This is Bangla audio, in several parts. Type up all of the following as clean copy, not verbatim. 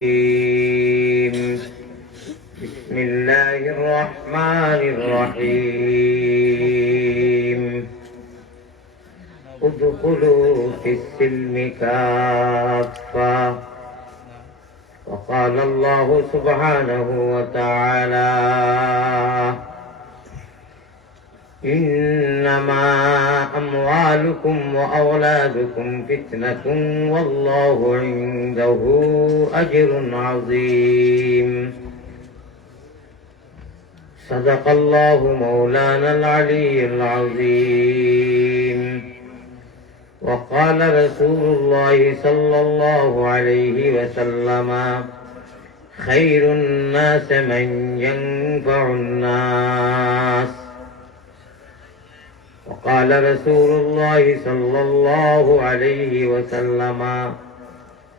بسم الله الرحمن الرحيم ادخلوا في السلم كافة وقال الله سبحانه وتعالى إنما أموالكم وأولادكم فتنة والله عنده أجر عظيم صدق الله مولانا العلي العظيم وقال رسول الله صلى الله عليه وسلم خير الناس من ينفع الناس وقال رسول الله صلى الله عليه وسلم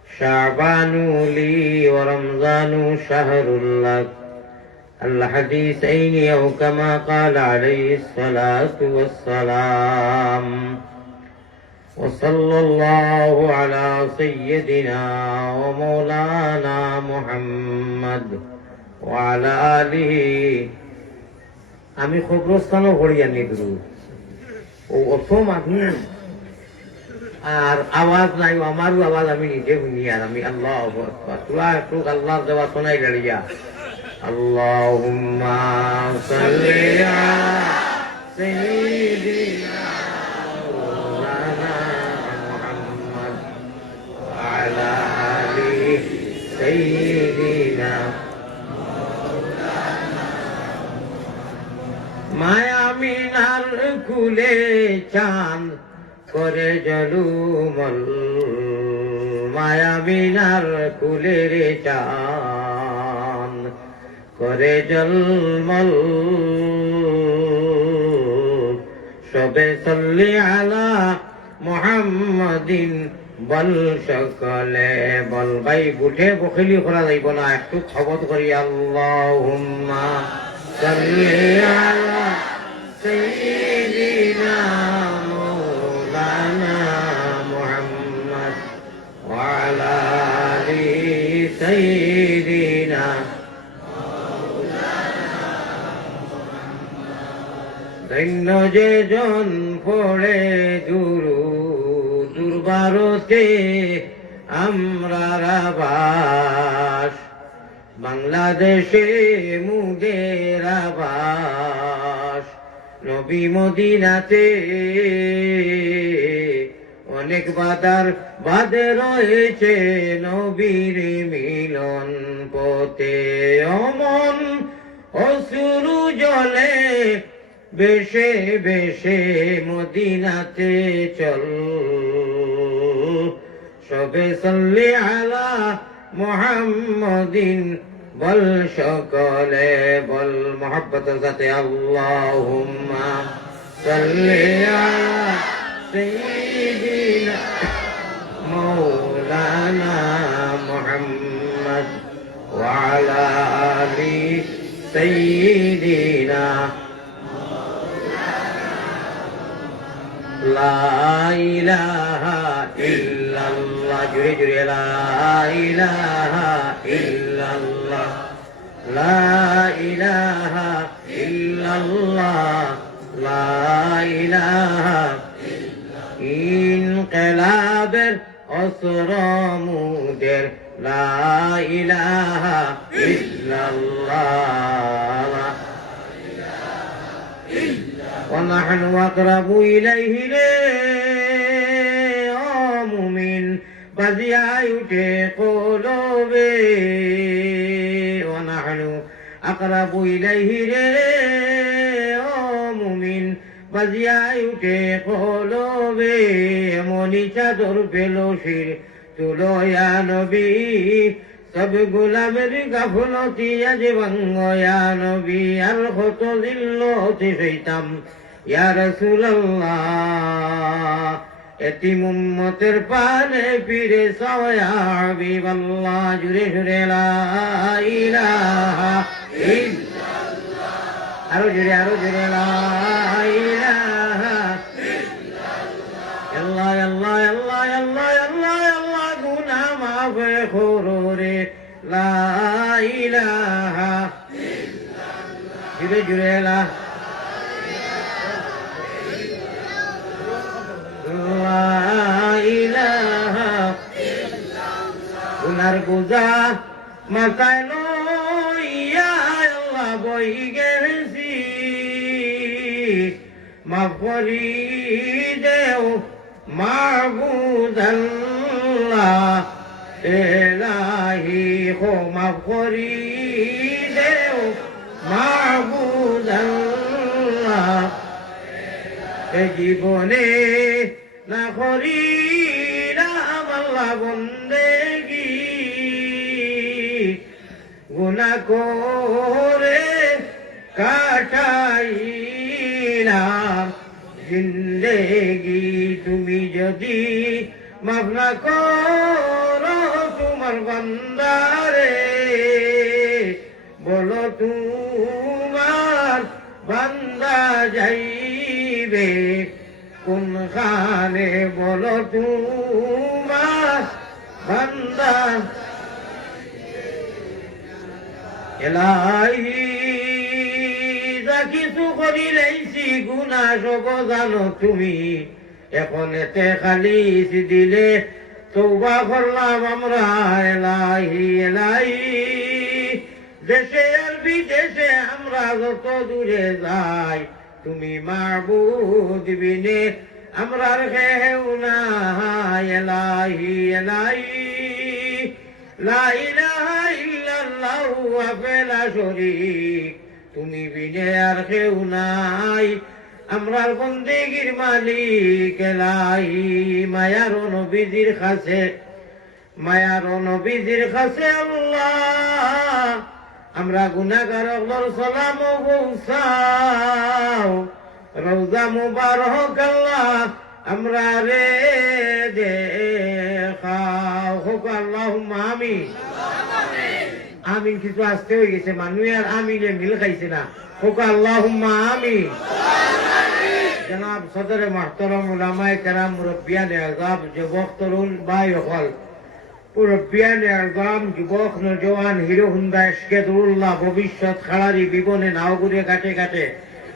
شعبان لي ورمضان شهر لك الحديثين أو كما قال عليه الصلاة والسلام وصلى الله على سيدنا ومولانا محمد وعلى آله আমি খবরস্থানও ভরিয়া নিদ্রু ও অথম আপনি আর আওয়াজ নাই আমারও আওয়াজ আমি নিজে শুনি আর আমি আল্লাহ তোরা একটু আল্লাহর দেওয়া শোনাই দাঁড়িয়া আল্লাহুম্মা সাল্লি আলা সাইয়্যিদিনা মাওলানা মুহাম্মদ ওয়া আলা আলি সাইয়্যিদিনা মায়া মিনার কুলে চাঁদ করে জলুমল মায়া মিনার কুলে রে চাঁদ করে জলমল সবে সাল্লি আলা মুহাম্মাদিন বল সকলে বল ভাই বুঝে বখিলি করা যাইব না একটু খবর করি আল্লাহুম্মা সাল্লি আলা সাইয়্যিদিনা মাওলানা মুহাম্মদ ওয়া আলা আলি সাইয়্যিদিনা ধন্য যে জন পড়ে দুর্বারতে আমরা রাবাস বাংলাদেশে মুদের আবাস নবী মদিনাতে অনেক বাধার বাদে রয়েছে নবীর মিলন পথে অমন অশ্রু জলে বেশে বেশে মদিনাতে চল সবে সাল্লি আলা মুহাম্মাদিন বল সকলে বল মোহাব্বতের সাথে আল্লাহুম্মা সাল্লি আলা সাইয়্যিদিনা মাওলানা মুহাম্মদ ওয়া আলা আলি সাইয়্যিদিনা লা ইলাহা ইল্লাল্লাহ জুড়ে জুড়ে লা ইলাহা ইল্লাল্লাহ লা ইলাহা ইল্লাল্লাহ লা ইলাহা ইনকিলাবের অসর মুদের লা ইলাহা ইল্লাল্লাহ ونحن أقرب إليه لمؤمن بزيايت قلوبه ونحن أقرب إليه لمؤمن بزيايت قلوبه মনি চাদর পেলোশির তুলো ইয়া নবী সব গোলামের গাফলতি আজ ভাঙ্গো ইয়া নবী আর কত জিল্লতি সইতাম ইয়া রাসূলুল্লাহ এতিম উম্মতের পানে ফিরে চাও ইয়া হাবিবাল্লাহ জুরে জুরে লা ইলাহা ইল্লাল্লাহ আরো জুরে লা ইলাহা ইল্লাল্লাহ আল্লাহ আল্লাহ আল্লাহ আল্লাহ আল্লাহ গুনাহ মাফ করো রে লা ইলাহা জুড়ে জুড়ে লা ইলাহা গুনার বোঝা মাথায় লইয়া আল্লাহ বই গেছি মাফ করি দেও মাহবুদ আল্লাহ এলাহি হো মাফ করি দেও মাহবুদ আল্লাহ এ জীবনে না করি আল্লাহ বন্দেগি গুনাহ করে কাটাইলাম জিন্দেগি তুমি যদি মাফ না করো তোমার বান্দারে বলো তোমার বান্দা যাইবে কোনখানে বলো তোমার বান্দা এলাহি যা কিছু করি লাইছি গুনাহ সব জানো তুমি এখন এতে খালি দিলে তওবা করলাম আমরা এলাহি এলাহি দেশে আর বিদেশে আমরা যত দূরে যাই তুমি মাবুদ বিনে আমরার কেউ নাই এলাহি এলাহি লা ইলাহা ইল্লাল্লাহু ওয়াহদাহু শরীক তুমি বিনে আর কেউ নাই আমরার বন্দেগীর মালিক এলাহি মায়ার নবীজির কাছে আল্লাহ আমরা গুনাহগার আল্লাহর সালাম ও পৌঁছাও রওজা মুবারক আল্লাহ আমরা রে দেখাও হোক আল্লাহুম্মা আমিন আমিন কিছু আসতে হয়ে গেছে মানুষ আর আমিনে মিল খাইছে না হোক আল্লাহুম্মা আমিন জনাব সদরে মুহতারাম উলামায়ে কেরাম মুরব্বিয়ানে আযাব যুবক তরুণ ভাই হল মুরব্বিয়ানে আযাম যুবক নওজওয়ান হিরো হুন্ডা ইশকেদুল্লাহ ভবিষ্যৎ খাড়ারি বিবনে নাওগুড়ে ঘাটে ঘাটে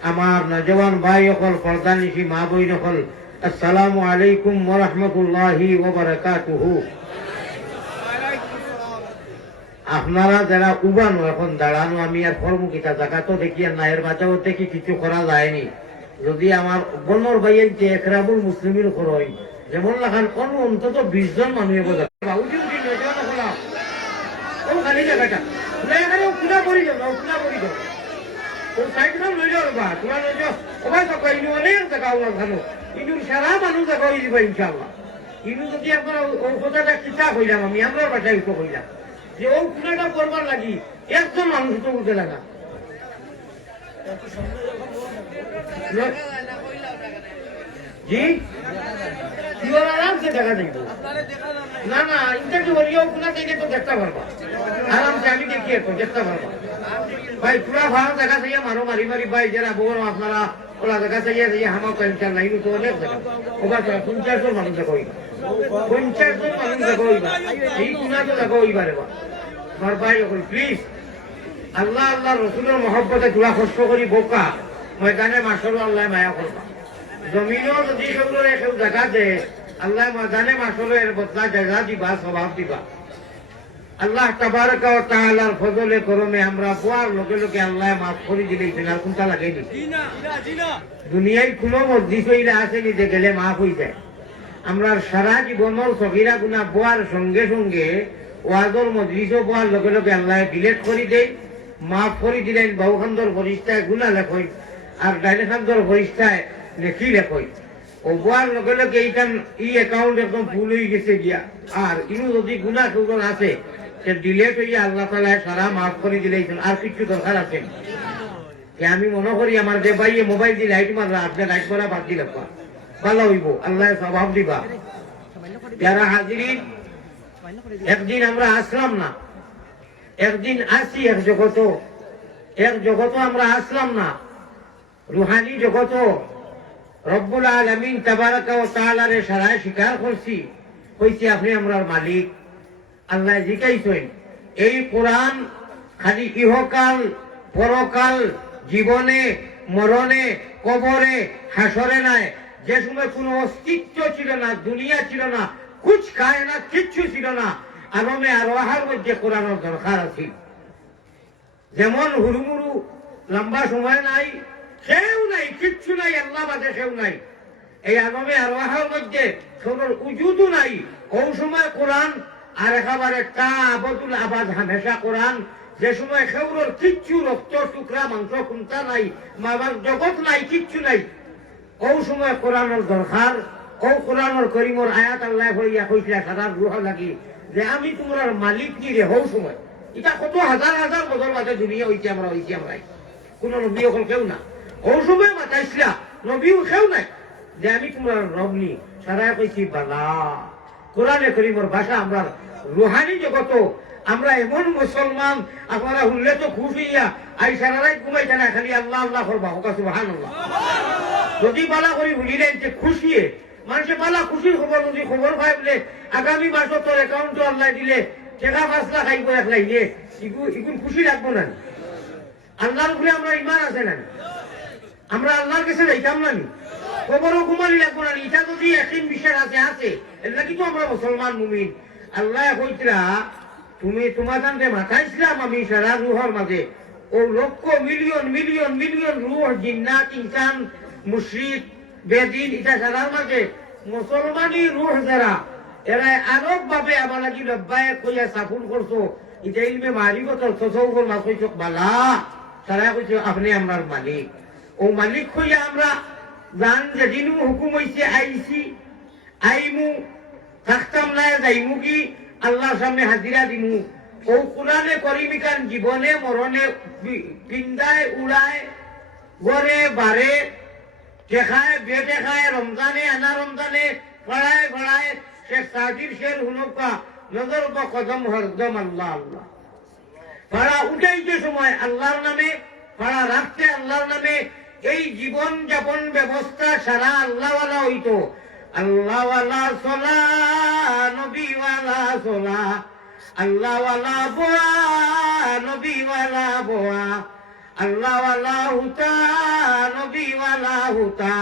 আমার নওজওয়ান ভাই হল পর্দানিশী মা বই হল আসসালামু আলাইকুম ওয়া রাহমাতুল্লাহি ওয়া বারাকাতুহু আপনারা যারা উবানো এখন দাঁড়ানো আমি আর ফরমুকিতা জাকাতও দেখি আর নায়ের বাঁচাও দেখি কিছু করা যায়নি যদি আমার বনর ভাইয়ের যে একরাবুল মুসলিমের খরই যেমন লাখান কোন অন্তত 20 জন মানুষ বোঝা উঠি উঠি নজর খোলা ও খালি জায়গাটা এখানে খুলা পড়ি যাও খুলা পড়ি যাও ও সাইকেল লই যাও বা তোমার নজর সবাই তো কই অনেক জায়গা ওখানে ইনু সারা মানুষ জায়গা হয়ে যাবে ইনশাআল্লাহ ইনু যদি আপনারা ও কথাটা কিতা কইলাম আমি আমরা বাসায় তো কইলাম যে ও খুলাটা করবার লাগি একজন মানুষ তো উঠে লাগা জি কিওর আরামসে দেখা যাইব না না ইন্টারভিউ হলিও কোনা থেকে তো দেখতে পারবা আরামসে আমি দেখি তো দেখতে পারবা ভাই পুরা ভালো দেখা যাইয়া মারো মারি মারি ভাই যারা বড় আপনারা ওলা দেখা যাইয়া হামা পেনশন নাই তো অনেক দেখা ওবা 50 জন মানুষ দেখা হইবা 50 জন মানুষ দেখা হইবা এই কোনা তো দেখা হইবা রে আমার ভাই প্লিজ আল্লাহ আল্লাহ রসুলের মহব্বতে তোলা কষ্ট করি বোকা ময়দানে মাসর আল্লাহ মায়া করবা জমিনও যদি সেগুলোর কেউ জায়গা দে আল্লাহ ময়দানে মাসরের বদলা জায়গা দিবা স্বভাব দিবা আল্লাহ তাবারাকা ওয়া তাআলার ফজলে করমে আমরা বুয়ার লোকে লোকে আল্লাহ মাফ করে দিলেন আর কোনটা লাগাইনি দুনিয়ায় কোনো মসজিদ হইলে আসেনি যে গেলে মাফ হয়ে যায় আমরা সারা জীবনের সগীরা গুনাহ বুয়ার সঙ্গে সঙ্গে ওয়াজর মজলিসও বুয়ার লোকে লোকে আল্লাহ ডিলেট করে দেয় মাফ করে দিলেন বাউখান্দর ফরিস্তায় গুনাহ লেখই আর ডাইলেখান্দর ফরিস্তায় লেখি লেখই ও বুয়ার লোকে লোকে এইখান অ্যাকাউন্ট একদম ফুল হয়ে গেছে গিয়া আর ইনু যদি গুনাহ সুজন আছে সে ডিলেট হইয়া আল্লাহ তাআলা সারা মাফ করে দিলেন আর কিছু দরকার আছে আমি মনে করি আমার যে ভাই মোবাইল দিয়ে লাইট মারলা আপনি লাইট মারা বাদ দিলে ভালো হইব আল্লাহ স্বভাব দিবা যারা হাজিরিন একদিন আমরা আসলাম না একদিন আসি এক জগত আমরা আসলাম না রুহানি জগত রব্বুল আলামিন তাবারাকা ওয়া তাআলার সারায় স্বীকার করছি কইছি আপনি আমরার মালিক আল্লাহ জিকাইছেন এই কোরআন খালি ইহকাল পরকাল জীবনে মরণে কবরে হাসরে নাই, যে সময় কোনো অস্তিত্ব ছিল না, দুনিয়া ছিল না, কুছ খায় না, কিচ্ছু ছিল না, আলমে আরওয়াহের মধ্যে কোরআনের দরকার আছে। যেমন হুড়ুমুড়ু লম্বা সময় নাই, কেউ নাই, কিচ্ছু নাই, আল্লাহ বাদে কেউ নাই, এই আলমে আরওয়াহের মধ্যে সবর উজুদও নাই, ওই সময় কোরআন আর একেবারে তা আবদুল আবাদ হামেশা কোরআন, যে সময় খেউরর কিচ্ছু রক্ত টুকরা মাংস খুমতা নাই, মামার জগৎ নাই, কিচ্ছু নাই, ওই সময় কোরআনের দরকার। ও কোরআনের করিমর আয়াত আল্লাহ হইয়া কইছিলা সারা রুহ লাগি যে আমি তোমার মালিক কি রে। হও সময় এটা কত হাজার হাজার বছর বাদে দুনিয়া হইছে, আমরা কোন নবী হল কেউ না। ও সময় মাতাইছিলা নবীও কেউ নাই যে আমি তোমার রবনি। সারা কইছি বালা কোরআনে করিমর ভাষা আমরা রুহানি জগত, আমরা এমন মুসলমান আপনারা হুললে তো খুশ হইয়া আই সারা রাত ঘুমাই জানা খালি আল্লাহ আল্লাহ করবা, হোক সুবহানাল্লাহ। যদি বালা করি ভুলিলেন যে খুশিয়ে মানুষে বালা খুশির খবর যদি খবর পাই বলে আগামী মাসে তোর অ্যাকাউন্ট আল্লাহ দিলে টাকা 5 লাখ আইব এক লাইনে, ইগুন খুশি রাখবো না? আল্লাহর উপরে আমরা ইমান আছে না? আমরা আল্লাহর কাছে যাইতাম না? খবরও ঘুমালি রাখবো না? এটা যদি একদিন বিশ্বাস আছে আছে এটা কিন্তু আমরা মুসলমান মুমিন। আল্লাহ কইতরা তুমি তোমার জানতে মাথাইছিলাম আমি সারা রুহর মাঝে ও লক্ষ মিলিয়ন মিলিয়ন মিলিয়ন রুহ জিন্নাত ইনসান মুশরিক বেদিন এটা সারার মাঝে মুসলমানি রুহ যারা এরা আরব ভাবে আমার লাগি লব্বায় কইয়া সাফুল করছো, এটা ইলমে মারিফত তসৌফর মা কইছো বালা সারা কইছো আপনি আমার মালিক। ও মালিক কইয়া আমরা জান যেদিন হুকুম হইছে আইছি আইমু থাকতাম না, যাইমু কি আল্লাহর সামনে হাজিরা দিমু। ও কোরআনে করিমিকান জীবনে মরণে পিন্দায় উড়ায় গড়ে বারে দেখায় বেদেখায় রমজানে আনা রমজানে পড়ায় পড়ায় শেখ সাজির শের হুনকা নজর বা কদম হরদম আল্লাহ আল্লাহ। পাড়া উঠাইতে সময় আল্লাহর নামে, পাড়া রাখতে আল্লাহর নামে, এই জীবন যাপন ব্যবস্থা সারা আল্লাহওয়ালা হইতো। আল্লাহওয়ালা সোলা নবীওয়ালা সোলা, আল্লাহওয়ালা বোয়া নবীওয়ালা বোয়া, আল্লাহওয়ালা হুতা নবীওয়ালা হুতা।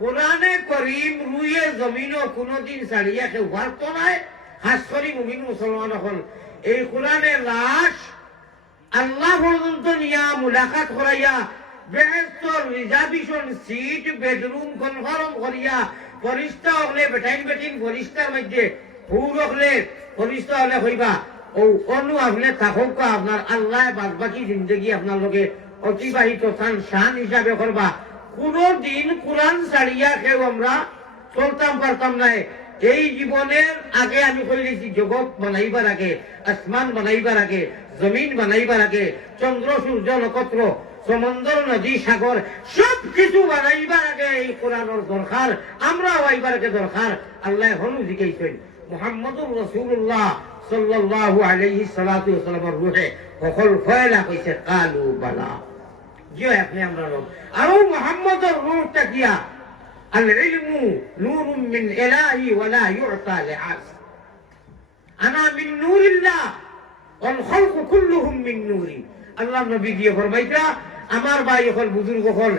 কোরআনে করিম রুয়ে জমিনও কোনদিন ছাড়িয়া কেউ পারত নাই, খাস করি মুমিন মুসলমান হল। এই কোরআনের লাশ আল্লাহ পর্যন্ত নিয়া মুলাকাত করাইয়া বেহেশতর রিজার্ভেশন সিট বেডরুম কনফার্ম করিয়া ফরিস্তা হলে বেটাইন বেটিন ফরিস্তার মধ্যে ফুল হলে ফরিস্তা হলে হইবা ও অনু আপনি থাকুক আপনার আল্লাহ বাদ বাকি জিন্দগি আপনার লোকে অতিবাহিত শান হিসাবে করবা। কোনদিন কোরআন ছাড়িয়া কেউ আমরা চলতাম পারতাম নাই। এই জীবনের আগে আমি কইলেছি জগৎ বানাইবার আগে, আসমান বানাইবার আগে, জমিন বানাইবার আগে, চন্দ্র সূর্য নক্ষত্র সমুদ্র নদী সাগর সব কিছু বানাইবার আগে এই কোরআনের দরকার, আমরাও আইবার আগে দরকার। আল্লাহ হনু জিজ্ঞাসেন মুহাম্মদুর রাসূলুল্লাহ সাল্লাল্লাহু আলাইহি সাল্লাতু ওয়াসাল্লামের রূহে সকল ফয়লা কইছে কালু বালা জিও আপনি আমরা লোক আর মুহাম্মদুর রূহটা কিয়া আল ইলমু নূরুম মিন ইলাহি ওয়া লা ইউতা লিআস আনা মিন নূরিল্লাহ ওয়াল খালকু কুল্লুহুম মিন নূরি। আল্লাহ নবী দিয়ে ফরমাইতা আমার ভাই হল বুজুর্গ হল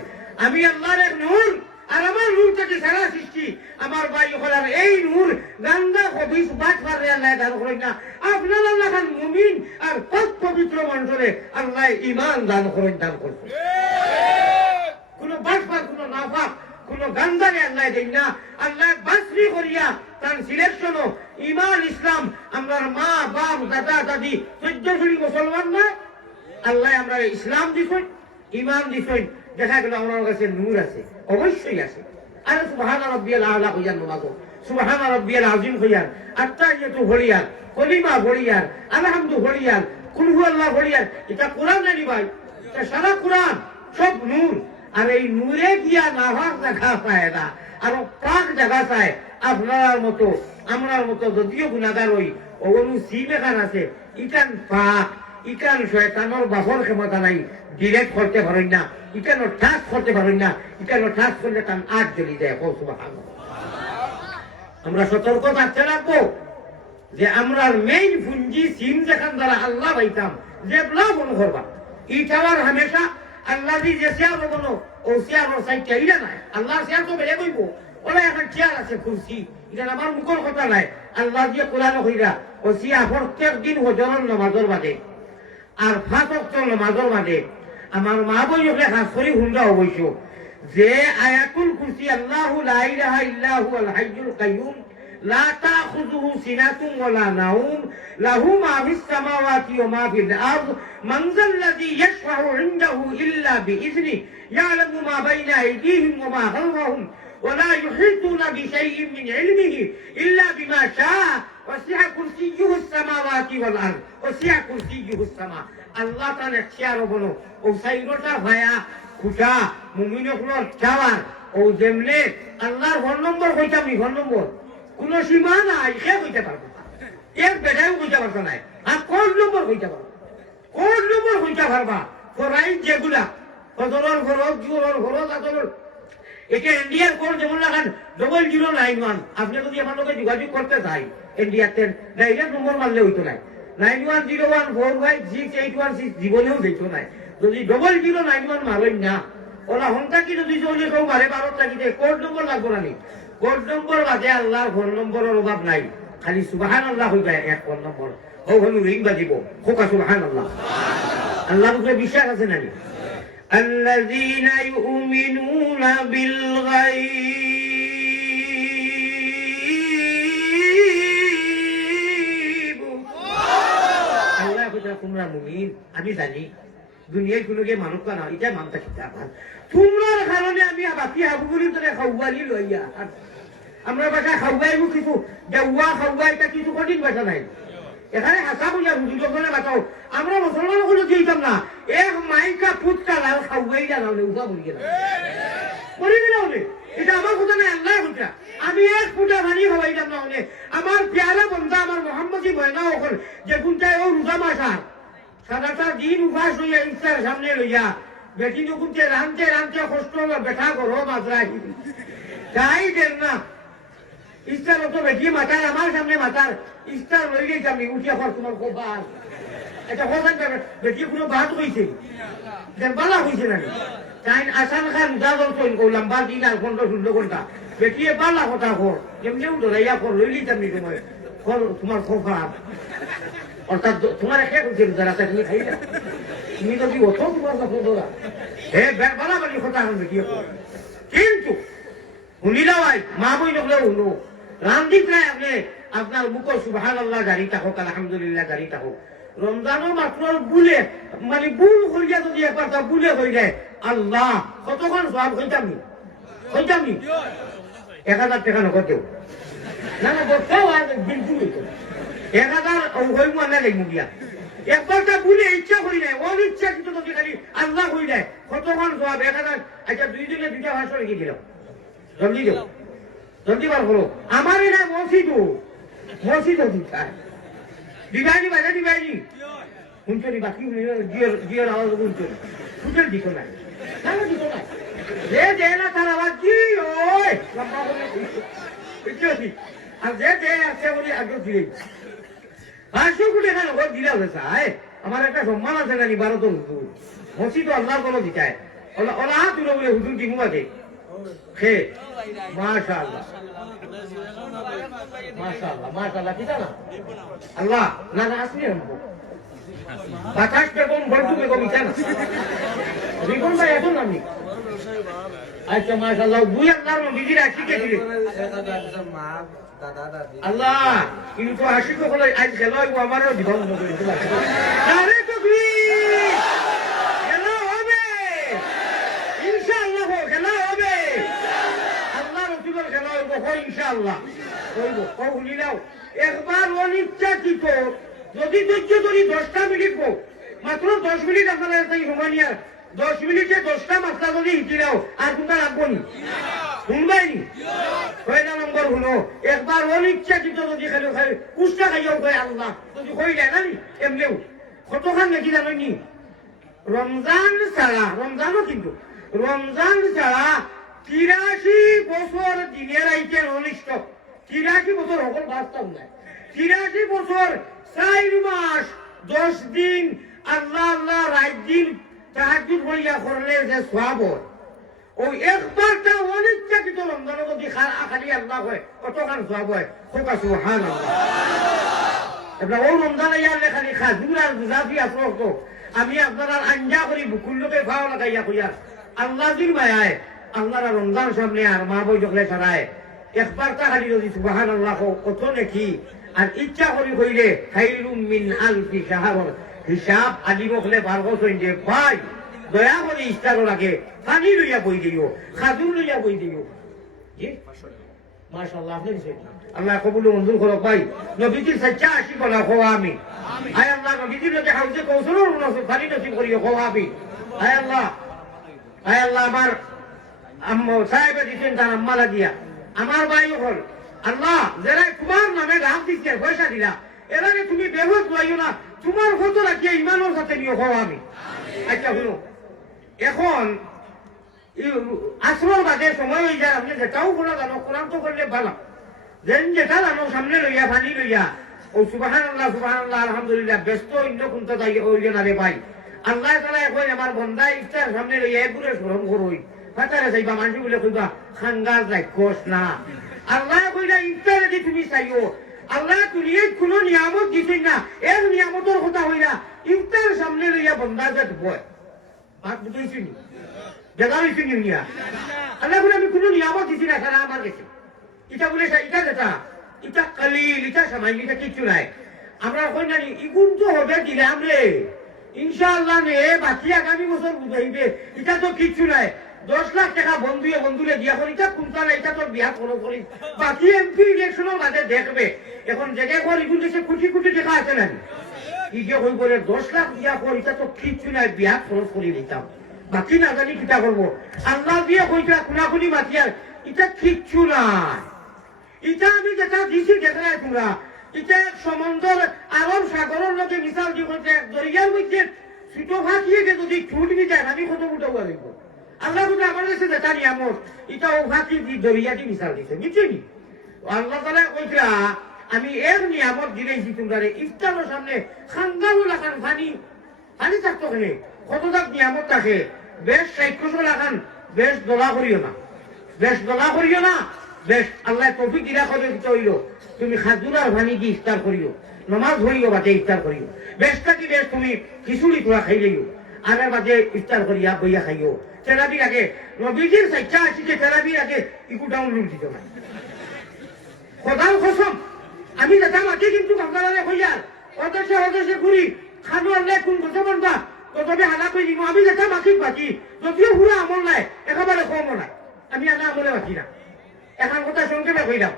আমি আল্লাহর এক নূর আর আমার নূর থেকে সারা সৃষ্টি আমার ভাই হল আর এই নূর গঙ্গা হবিস বাট পারে আল্লাহ দান করেন না। আপনার আল্লাহ খান মুমিন আর পাক পবিত্র মানুষরে আল্লাহ ঈমান দান করেন, দান করছেন। কোন বাট পার কোন নাফাক কোন গঙ্গারে আল্লাহ দেন না। আল্লাহ বাসরি করিয়া তার সিলেকশনও ঈমান ইসলাম আমরা মা বাপ দাদা দাদি 14 মুসলমান না আল্লাহ আমরা ইসলাম দিছেন ঈমান দিছেন। দেখা গেল আমার কাছে নূর আছে, অবশ্যই আছে। আর সুবহান রাব্বিয়াল আলা কইয়ান নামাজ, সুবহান রাব্বিয়াল আযীম কইয়ান, আত্তাহিয়াতু হলিয়ান, কলিমা হলিয়ান, আলহামদু হলিয়ান, কুল হুয়াল্লাহু হলিয়ান। এটা কোরআন জানি ভাই, এটা সারা কোরআন সব নূর। আর এই নূরে গিয়া নাভাগ দেখা পায় না, আর পাক জায়গা চায়। আপনার মতো আমরার মতো যদিও গুণাগার হই ওগুলো সিম এখান আছে, ইকান পাক ইকান শয়তানোর বাপর ক্ষমতা নাই, ডিরেক্ট করতে পারেন না, ইকানো ঠাস করতে পারেন না, ইকানো ঠাস করলে তার আগ জ্বলি যায়। সুবহানাল্লাহ। আমরা সতর্ক থাকতে রাখবো। যে আমরা মেইন পুঞ্জি সিম যেখান দ্বারা আল্লাহ পাইতাম যে বন করবা ই টাওয়ার হামেশা আল্লাহ দি যে শেয়ার বনো ও শেয়ার ওর সাইড চাইরা নাই আল্লাহ শেয়ার তো বেড়ে কইব ওলা এখন চেয়ার আছে কুরসি এটা আমার মুখের কথা নাই আল্লাহ দিয়ে কোরআন কইরা ও সিয়া প্রত্যেক দিন হজরের নামাজের বাদে আর 5 ওয়াক্ত নামাজের বাদে আমার মা বইলে খাস করে হুন্ডা অবশ্য যে আয়াতুল কুরসি আল্লাহু লা ইলাহা ইল্লা হুয়াল হাইয়ুল কাইয়ুম লা তাখুযুহু সিনাতুন ওয়ালা নাওম লাহু মা ফিস সামাওয়াতি ওয়া মা ফিল আরদ মান যাল্লাযী ইয়াশফাউ ইনদাহু ইল্লা বিইذনি ইয়ালামু মা বাইনা আইদিহিম ওয়া মা খালফাহুম ولا يحيطون بشيء من علمه إلا بما شاء وسع كرسيه السماوات والأرض وسع كرسيه السماء الله تعالى اختيار بنو وسيرتا فيا খুশা মুমিনগুলোর চাওয়ার ও যেমনে আল্লাহর ফোন নম্বর কইতাম নি ফোন নম্বর কোন সীমা নাই সে কইতে পারবো এর বেটাও কইতে পারতো না আর কোন নম্বর কইতে পারবো কোন নম্বর কইতে পারবা ফরাই যেগুলা ফজরের ফরজ জোহরের ফরজ আসরের এটা ইন্ডিয়ার কোড যেমন লাগান 0091 আপনি যদি আমার লগে যোগাযোগ করতে চাই ইন্ডিয়াতে ডাইরেক্ট নম্বর মারলে হইতো না 9101456816 জীবনেও দেখতো না যদি 0091 মারেন না ওরা হন্তা কি যদি চলে কেউ মারে 12 লাগিতে কোড নম্বর লাগবো না কোড নম্বর বাদে আল্লাহর ফোন নম্বরের অভাব নাই খালি সুবহানাল্লাহ হই যায় এক ফোন নম্বর ও হনু রিং বাজিব খোকা সুবহানাল্লাহ আল্লাহর উপরে বিশ্বাস আছে না الذين يؤمنون بالغيب الله كتاب তোমরা মুমিন আমি জানি দুনিয়ায় কোনো কে মানুষ না এটা মানতে কিতাব তোমরার কারণে আমি বাকি হাবুগুলি তোরে খাওয়ালি লইয়া আমরা বাসা খাওয়াইবো কিছু দেওয়া খাওয়াইটা কিছু কঠিন বাসা নাই এখানে হাসা বলিয়া হুজুর করে বাঁচাও আমরা মুসলমান কোনো দিতাম না এক মাইকা ফুটকা লাল খাওয়াই না উঠা বলি গেলাম বলি না এটা আমার কথা নাই আল্লাহ কথা আমি এক ফুটা পানি খাওয়াইলাম না আমার পেয়ারা বন্ধা আমার মোহাম্মদী বয়না ওখান যে কোনটায় ও রোজা মাসা সারাটা দিন উপাস হইয়া ইচ্ছার সামনে লইয়া বেটি যখনতে রানতে রানতে কষ্ট হলো বেঠা করো মাত্রায় তাই দেন না ইস্তার অত বেটি মাতার আমার সামনে মাতার ইস্তার লই গেছি আমি উঠিয়া পর তোমার খুব বাস এটা কথা বেটি কোনো বাদ হয়েছে বালা হয়েছে না তাই আসান খান যাদব তৈরি করলাম বা দিন আর 15-16 ঘন্টা বেটিয়ে বালা কথা কর যেমনি ধরাইয়া কর লই লিতাম নি তোমার খুব খারাপ অর্থাৎ তোমার একে করছে যারা তুমি খাই না তুমি তো কি অত তোমার কথা ধরা হে বালা বালি কথা এখন বেটিয়ে কিন্তু শুনিলাম মা বই নকলেও শুনো রামদিক নাই আপনি আপনার মুখ সুবহানাল্লাহ জারি থাকুক আলহামদুলিল্লাহ জারি থাকুক রমজানের মাত্র বুলে মানে বুল করিয়া যদি একবার তা বুলে হয়ে যায় আল্লাহ কতক্ষণ সব হইতাম নি 1000 টাকা নগদ দেও না না বলতেও আর বিলকুল হইতো 1000 হইব না লাগবো গিয়া একবার তা বুলে ইচ্ছা করি নাই অনিচ্ছা কিন্তু যদি খালি আল্লাহ হয়ে যায় কতক্ষণ সব 1000 আচ্ছা 2 দিনে 2টা ভাষা লিখে দিলাম জলদি দেও জলদি বার করো আমার এটা মসজিদ দিতায় দিবাইনি বাজা দিবাইনি শুনছনি বাকি জিয়ার আওয়াজ শুনছনি ফুটের দিত নাই যে দে না তার আওয়াজ কি ওই লম্বা করে বুঝছি আর যে আছে বলি আগে দিলে 500 কোটি টাকা নগদ দিলে হয়েছে আমার একটা সম্মান আছে নানি 12 তো হুজুর মসজিদ আল্লাহর কোনো দিতায় ওলা তুলো বলে হুজুর দিমু আছে খে মাশাআল্লাহ মাশাআল্লাহ কি জানা আল্লাহ না না আসনি हमको বাতাস বেগম বলতু বেগম জানা রিপন ভাই এত নামি আচ্ছা মাশাআল্লাহ দুই আল্লাহর নবীজি রাখিকে দিলে আল্লাহ কিন্তু আশিক হলো আজ গেলই আমারও জীবন করে দিল আরে তাকবীর খেলা হবে ইনশাআল্লাহ খেলা হবে আল্লাহ রাসূলের খেলা হবে ইনশাআল্লাহ কইবো কইলিলাও একবার অনিচ্ছাকৃত যদি ধৈর্য ধরি 10টা মিনিট মাত্র 10 মিনিট আপনারা তাই রোমানিয়া 10 মিনিটে 10টা মাত্রা যদি হিটিলাও আর তোমরা রাখবনি শুনবাইনি কয়টা নম্বর হলো একবার অনিচ্ছাকৃত যদি খালি খাই কুষ্টা খাইয়াও কয় আল্লাহ যদি কই যায় না এমনিও কতখান নাকি জানি রমজান ছাড়া 83 বছর দিনের আইতেন অনিষ্ট 83 বছর সকল বাস্তব নাই 83 বছর 4 মাস 10 দিন আল্লাহ আল্লাহ রাত দিন তাহাজ্জুদ পড়িয়া করলে যে সওয়াব হয় ওই একবারটা অনিচ্ছাকৃত রমজানের মধ্যে খালি আল্লাহ হয় কতখান সওয়াব হয় খোকা সুবহানাল্লাহ। এবার ও রমজানে ইয়ালে খালি খাজুর আর গুজাফি আসলো আমি আপনারা আঞ্জা করি বুকুল্লোকে খাওয়া লাগাইয়া কইয়া আল্লাহ দিন মায়ায় আল্লাহর রমজান সামনে আর মা বই জগলে ছাড়ায় একবারটা খালি যদি সুবহানাল্লাহ কত নাকি আর ইচ্ছা করি কইলে খাইরুম মিন আলফি শাহর হিসাব আদি বকলে বারগো সইন্দে ভাই দয়া করে ইস্তারও লাগে পানি লইয়া বই দিও খাজুর লইয়া বই দিও জি মাশাআল্লাহ আপনি আল্লাহ কবুল মঞ্জুর করো ভাই নবীজির সচ্চা আশি বলা হো আমি আয় আল্লাহ নবীজির লোকে হাউজে কৌশলর পানি নসিব করিও হো আমি আয় আল্লাহ আমার আম্মা সাহেব দিতেন তার আম্মালা দিয়া আমার ভাই হল আল্লাহ যারা তোমার নামে রাম দিচ্ছে পয়সা দিলা এরা তুমি বেহত লইও না তোমার কত রাখিয়ে ইমানের সাথে নিয়ে হো আমি আচ্ছা শুনো এখন আসর বাদে সময় হয়ে যায় আপনি যেটাও বলা জানো কোরআন তো করলে ভালো যেটা জানো সামনে লইয়া পানি লইয়া ও সুবহানাল্লাহ আলহামদুলিল্লাহ ব্যস্ত অন্য কোনটা যাই হইল না রে ভাই আল্লাহ তাআলা কই আমার বান্দা ইফতার সামনে লইয়া এগুলো স্মরণ করই ফাতারে যাইবা মানুষ বলে কইবা খাঙ্গার যাই কোস না আল্লাহ কইলা ইফতার দি তুমি চাইও আল্লাহ তুলিয়ে কোন নিয়ামত দিছেন না এর নিয়ামতের কথা হইলা ইফতার সামনে লইয়া বান্দা যত বয় বাদ বুঝাইছি নি জায়গা হইছি নি নিয়া আল্লাহ বলে আমি কোন নিয়ামত দিছি না সারা আমার কাছে এটা বলে এটা যেটা এটা কালিল এটা সামান্য এটা কিচ্ছু নাই আমরা কই না ইগুন তো হবে দিলাম রে ইনশাআল্লাহ নে বাকি আগামী বছর বুঝাইবে এটা তো কিচ্ছু নাই 10 লাখ টাকা বন্ধুলে দিয়া করি এটা কোনটা না এটা তো বিয়া খরচ করি বাকি এমপি ইলেকশনের বাদে দেখবে এখন জায়গা কর ইগুন দেশে কোটি কোটি টাকা আছে না ইগে কই করে 10 লাখ দিয়া করি এটা তো কিচ্ছু নাই বিয়া খরচ করি দিতাম বাকি না জানি কিটা করবো আল্লাহ দিয়ে কইটা খুনাখুনি মাতিয়ার এটা কিচ্ছু নাই এটা আমি যেটা দিছি দেখা নাই তোমরা এটা এক সমুদ্র আরব সাগরের লোকে মিশাল দিয়ে বলছে এক দরিয়ার মধ্যে ছোট ফাঁকিয়ে যদি ছুট মিটায় আমি কত উঠাবো লিখব আল্লাহ বলে আমার কাছে যেটা নিয়ামত এটা ও ফাঁকি দিয়ে দরিয়াটি মিশাল দিছে বুঝছি আল্লাহ তাআলা কইরা আমি এর নিয়ামত দিলেছি তোমরা ইফতারের সামনে খাঙ্গালু লাখান পানি থাকতো ওখানে কত দাগ নিয়ামত থাকে বেশ 400 লাখান বেশ দোলা করিও না বেশ আল্লাহ তৌফিক দিলা করে দিতে হইল তুমি খাজুরার পানি দিয়ে ইফতার করিও নমাজ হইও বাদে ইফতার করিও বেশটা কি বেশ তুমি খিচুড়ি তোরা খাইলেও আর বাদে ইফতার করিয়া বইয়া খাইও তেরাবির আগে নবীজির সাইচা আছে যে তেরাবির আগে ইকু ডাউনলোড দিত না খোদার কসম আমি যেতাম আগে কিন্তু বাংলাদেশে হইয়ার অদেশে ঘুরি খানো আল্লাহ কোন কথা বলবা তবে হালা করে দিব আমি যেতাম বাকি যদিও পুরো আমল নাই একেবারে কমও নাই আমি আনা আমলে বাকি না এখন কথা সংক্ষেপে কইলাম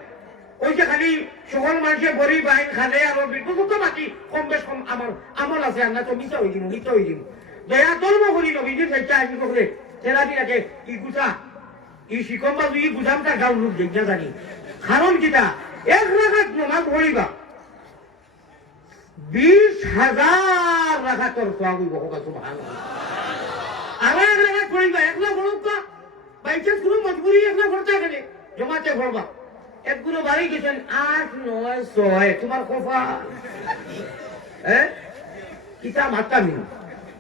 ওই যে খালি সকল মানুষের গরিব আইন খালে আর বিপদ বাকি কম বেশ কম আমার আমল আছে আমরা তো মিশা হয়ে দিব দয়া ধর্ম করি নবীজির সাইচা আসি করে তেরাবি আগে ই গুছা ই শিকম বা ই গুজাম তার গাউন লোক দেখনা জানি কারণ কিটা এক রাখাত নমাজ পড়িবা 20,000 রাখাত তোর সোয়াবি বহকা সুবহানাল্লাহ আর এক রাখাত পড়িবা একলা বড়কা বাইচান্স কোনো মজবুরি একলা পড়তে গেলে জমাতে পড়বা একগুলো বাড়ি গেছেন 8, 9, 6 তোমার কফা কিতা মাত্তা মিনু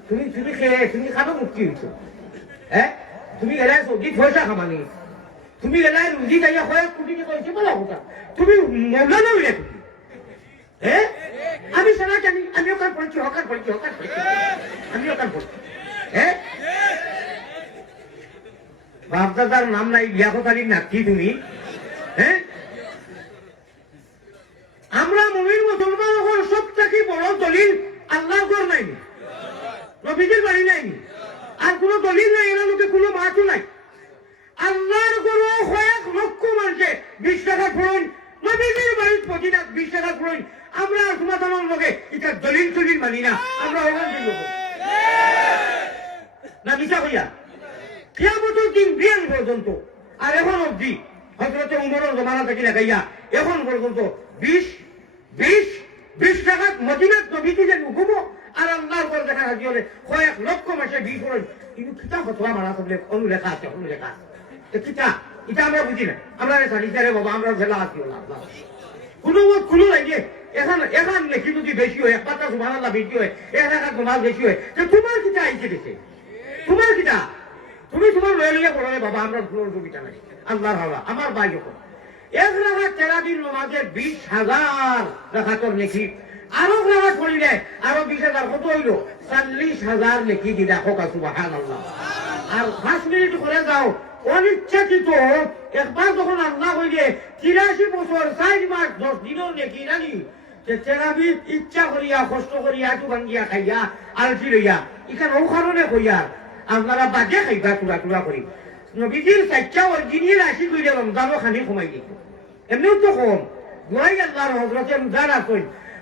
তুমি খেয়ে তুমি খানো মুক্তি হইছো তুমি এলাই সবজি পয়সা খামানি তুমি এলাই রুজি যাইয়া কয়েক কোটি টাকা হয়েছে বলা কথা তুমি মৌলানা হইলে তুমি আমি সারা জানি আমি ওখান পড়েছি আমি ওখান পড়ছি বাপদাদার নাম নাই বিয়া কথালির নাকি তুমি আমরা মুমিন মুসলমান হল সব থেকে বড় দলিল আল্লাহর ঘর নাই নবীজির বাড়ি নাই আর কোন দলিল নাই এরা লোকে কোনো মাছও নাই আল্লাহর ঘর কয়েক লক্ষ মানুষে 20 টাকা ফুরন নবীজির বাড়ির 20 টাকা ফুরন আমরা সমাধানের লোকে এটা দলিল মানি না আমরা না মিশা হইয়া কিয়ামতের দিন বিয়ান পর্যন্ত আর এখন অবধি হযরত উমরের জমানা থেকে লাগাইয়া এখন পর্যন্ত 20 টাকা মদিনাত নবীজি যে হুকুম আর আল্লাহর ঘর দেখা হাজি হলে কয়েক লক্ষ মাসে 20 ফুরন কিন্তু কিতাব ফতোয়া মারা থাকলে অনুলেখা আছে কিতা এটা আমরা বুঝি না আমরা জানি রে বাবা আমরা জেলা আছি কোনো লাগে এখান নাকি যদি বেশি হয়, একবার সুবহানাল্লাহ বেশি হয়, এক রাখাত নামাজ বেশি হয়, তোমার কিটা আইছে গেছে? তোমার কিটা? তুমি তোমার লয়ে পড়লে বাবা আমরা সুবিধা নাই। আল্লাহর হাওয়া আমার ভাই যখন এক রাখাত তেরাবির নামাজে 20,000 রাখাতর নেকি, আরো রাখাত পড়িলে আরো 20,000, কত হইল? 40,000 নেকি দিলা। হোক সুবহানাল্লাহ। আর 5 মিনিট করে যাও অনিচ্ছাকৃত একবার যখন আল্লাহ হইলে 83 বছর 4 মাস 10 দিনের নেকি জানি তেরাবি ইচ্ছা করিয়া কষ্ট করিয়া একটু ভাঙ্গিয়া খাইয়া আলসি লইয়া এখানে ও কারণে কইয়া আপনারা বাজে খাইবা টুরা করি। নবীজির চাইচা অরিজিনাল আসি কইলে রমজানও খানি কমাই দিত, এমনিও তো কম গোয়াই আল্লাহর হজরতে রোজার আসল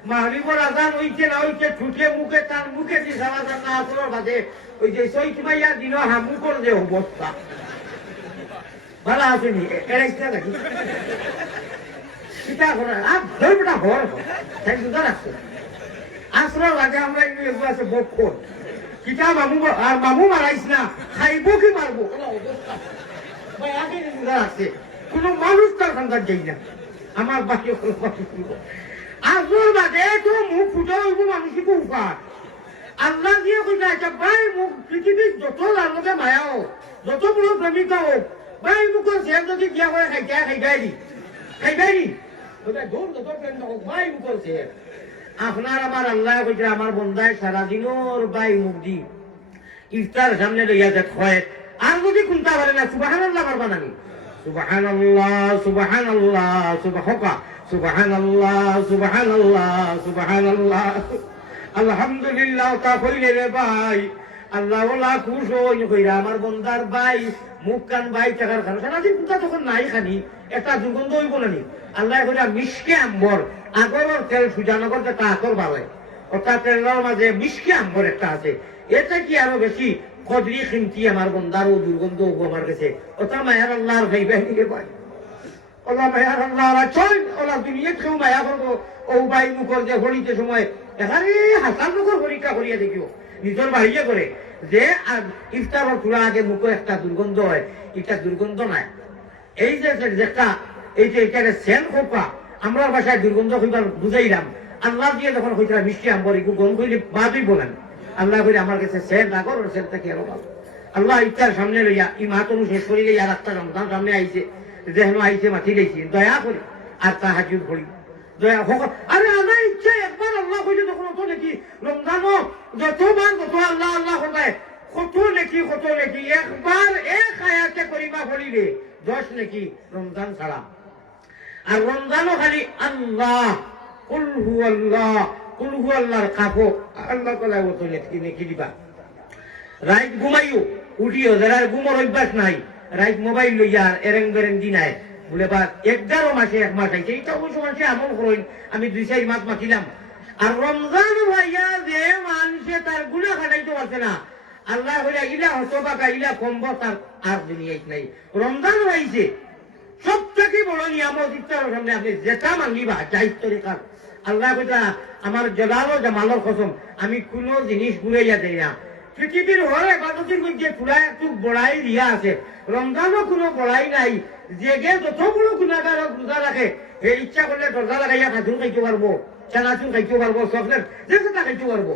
মাহরিবর আজান হইছে না হইছে ঠুটে মুখে তার মুখে দি সারা জানা আসলের বাদে ওই যে সৈত মাইয়া দিন হামুকর যে অবস্থা ভালো আসেনি এড়াইছে নাকি কিতা করে আর ধরবেটা ঘর তাই রোজা রাখছে আসলের বাদে আমরা এগুলো আছে বক্ষর কিতা মামু মারাইস না খাইব কি মারবো অবস্থা ভাই আগে রোজা রাখছে কোনো মানুষ তার খান্দার যাই না আমার বাকি আসল বাদে তো মুখ ফুটা হইব মানুষই খুব উপার আল্লাহ দিয়ে কইতা আচ্ছা ভাই মুখ পৃথিবীর যত লালকে মায়া হোক যত বড় প্রেমিকা হোক ভাই মুখের শেষ যদি দিয়া করে খাইবাই নি ওটা দূর যত প্রেম হোক ভাই মুখের শেষ আপনার আমার আল্লাহ কইছে আমার বন্ধায় সারাদিনের ভাই মুখ দি ইফতার সামনে লইয়া দেখ হয় আর যদি কোনটা পারে না সুবহানাল্লাহ পারবা নানি সুবহানাল্লাহ সুবহানাল্লাহ সুবহানাল্লাহ সুবহানাল্লাহ সুবহানাল্লাহ আলহামদুলিল্লাহ তা কইলে রে ভাই আল্লাহ ওলা খুশ হই কইরা আমার বন্দার ভাই মুখ কান ভাই টাকার খান সারাদিন কোনটা তখন নাই খানি একটা দুর্গন্ধ হইব নানি আল্লাহ কইরা মিশকে আম্বর আগরের তেল সুজানো করতে তা আকর ভালো অর্থাৎ তেলের মাঝে মিশকে আম্বর একটা আছে এটা কি আরো বেশি কদরি খিমতি আমার বন্দার ও দুর্গন্ধ আমার কাছে ওটা মায়ার আল্লাহর ভাই ভাই ভাই ওলা মায়ার আল্লাহ চল ওলা দুনিয়া কেউ মায়া করবো ও ভাই মুখর যে হরিতে সময় এখানে হাসান মুখর পরীক্ষা করিয়া দেখিও নিজের বাড়িয়ে করে যে ইফতারের তোলা আগে মুখে একটা দুর্গন্ধ হয় এটা দুর্গন্ধ নাই এই যে একটা এই যে এটাকে সেন খোপা আমরা বাসায় দুর্গন্ধ হইবার বুঝাইলাম আল্লাহ দিয়ে যখন হইতাম মিষ্টি আম্বর একটু গম কইলে বাদই বলেন আল্লাহ কইলে আমার কাছে সেন আগর সেনটা কি আরো ভালো আল্লাহ ইচ্ছার সামনে লইয়া ই মাতনু শেষ করিলে আর একটা রমজান সামনে আইছে যেন আইছে মাতি লইছি দয়া করি আর তাহাজ্জুদ করি দয়া হোক আরে আমার ইচ্ছা একবার আল্লাহ কইলে তখন তো নাকি রমজানও যতবার কত আল্লাহ আল্লাহ কোথায় কত নাকি একবার এক আয়াতে করিমা বলিলে 10 নাকি রমজান ছাড়া আর রমজানও খালি আল্লাহ কুল হুয়াল্লাহর কাফো আল্লাহ কলা ও তো নাকি দিবা রাইট ঘুমাইও উঠিও যারা ঘুমোর অভ্যাস নাই রাইট মোবাইল লইয়া এরেং বেরেং দিনায় বলে বা 11 মাসে 1 মাস আইছে এটা অবশ্য মাসে আমল করেন আমি 2-4 মাস মাতিলাম আর রমজান ভাইয়া যে মানুষে তার গুনাহ খাটাইতে পারছে না আল্লাহ হইলা ইলা হতো বা ইলা কমব তার আর দুনিয়ায় নাই রমজান হইছে সবথেকে বড় নিয়ামত ইফতারের সামনে আপনি যেটা মাঙ্গিবা জায়েজ তরিকা আল্লাহ কইতা আমার জালাল ও জামালের কসম আমি কোনো জিনিস ঘুরাইয়া দেই না পৃথিবীর হরে ইবাদতের মধ্যে পুরা একটু বড়াই দিয়া আছে রমজানও কোনো বড়াই নাই যে যত বড় গুণাগার রোজা রাখে এই ইচ্ছা করলে দরজা লাগাইয়া খাজুর খাইতে পারবো চানাচুর খাইতে পারবো চকলেট যে কথা খাইতে পারবো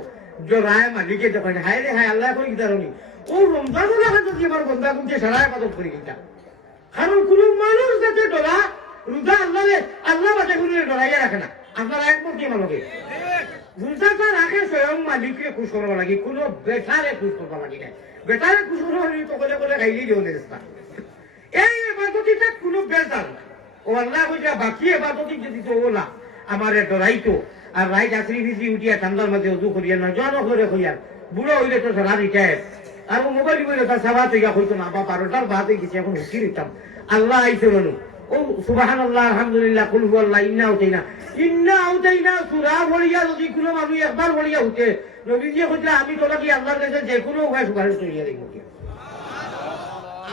রায় মালিকে যখন হায় রে হায় আল্লাহ করি দারণি ও রমজানও রাখা যদি আমার বন্ধা কুমছে সারা ইবাদত করি কিনা কারণ কোন মানুষ যাতে ডরা রোজা আল্লাহ বাদে কোনো ডরাইয়া রাখে না আপনারা একমত কি মানবে রোজাটা রাখে স্বয়ং মালিককে খুশ করবা লাগে কোনো বেটারে খুশ করবা লাগে না বেটারে খুশ করবা লাগে তো বলে খাইলেই দিও না এই এবাদতিটা কোনো বেজার ও আল্লাহ কইরা বাকি এবাদতি যদি তো ওলা আমার ডরাইতো আর রাইট আসরি ভিজি উঠিয়া ঠান্ডার মাঝে উদু করিয়া না জানো করে কইয়া বুড়ো হইলে তো সারা রিটায়ার আর মোবাইল বলে তার সাবা থেকে হইতো না বা 12টার বাদ হয়ে গেছে এখন উঠি দিতাম আল্লাহ আইসে বলুন ও সুবহানাল্লাহ আলহামদুলিল্লাহ কুল হুয়াল্লাহ ইন্না আউতাইনা সূরা বলিয়া যদি কোনো মানুষ একবার বলিয়া উঠে নবীজি কইলা আমি তোলা কি আল্লাহর কাছে যে কোনো উপায় সুপারিশ করিয়া দেব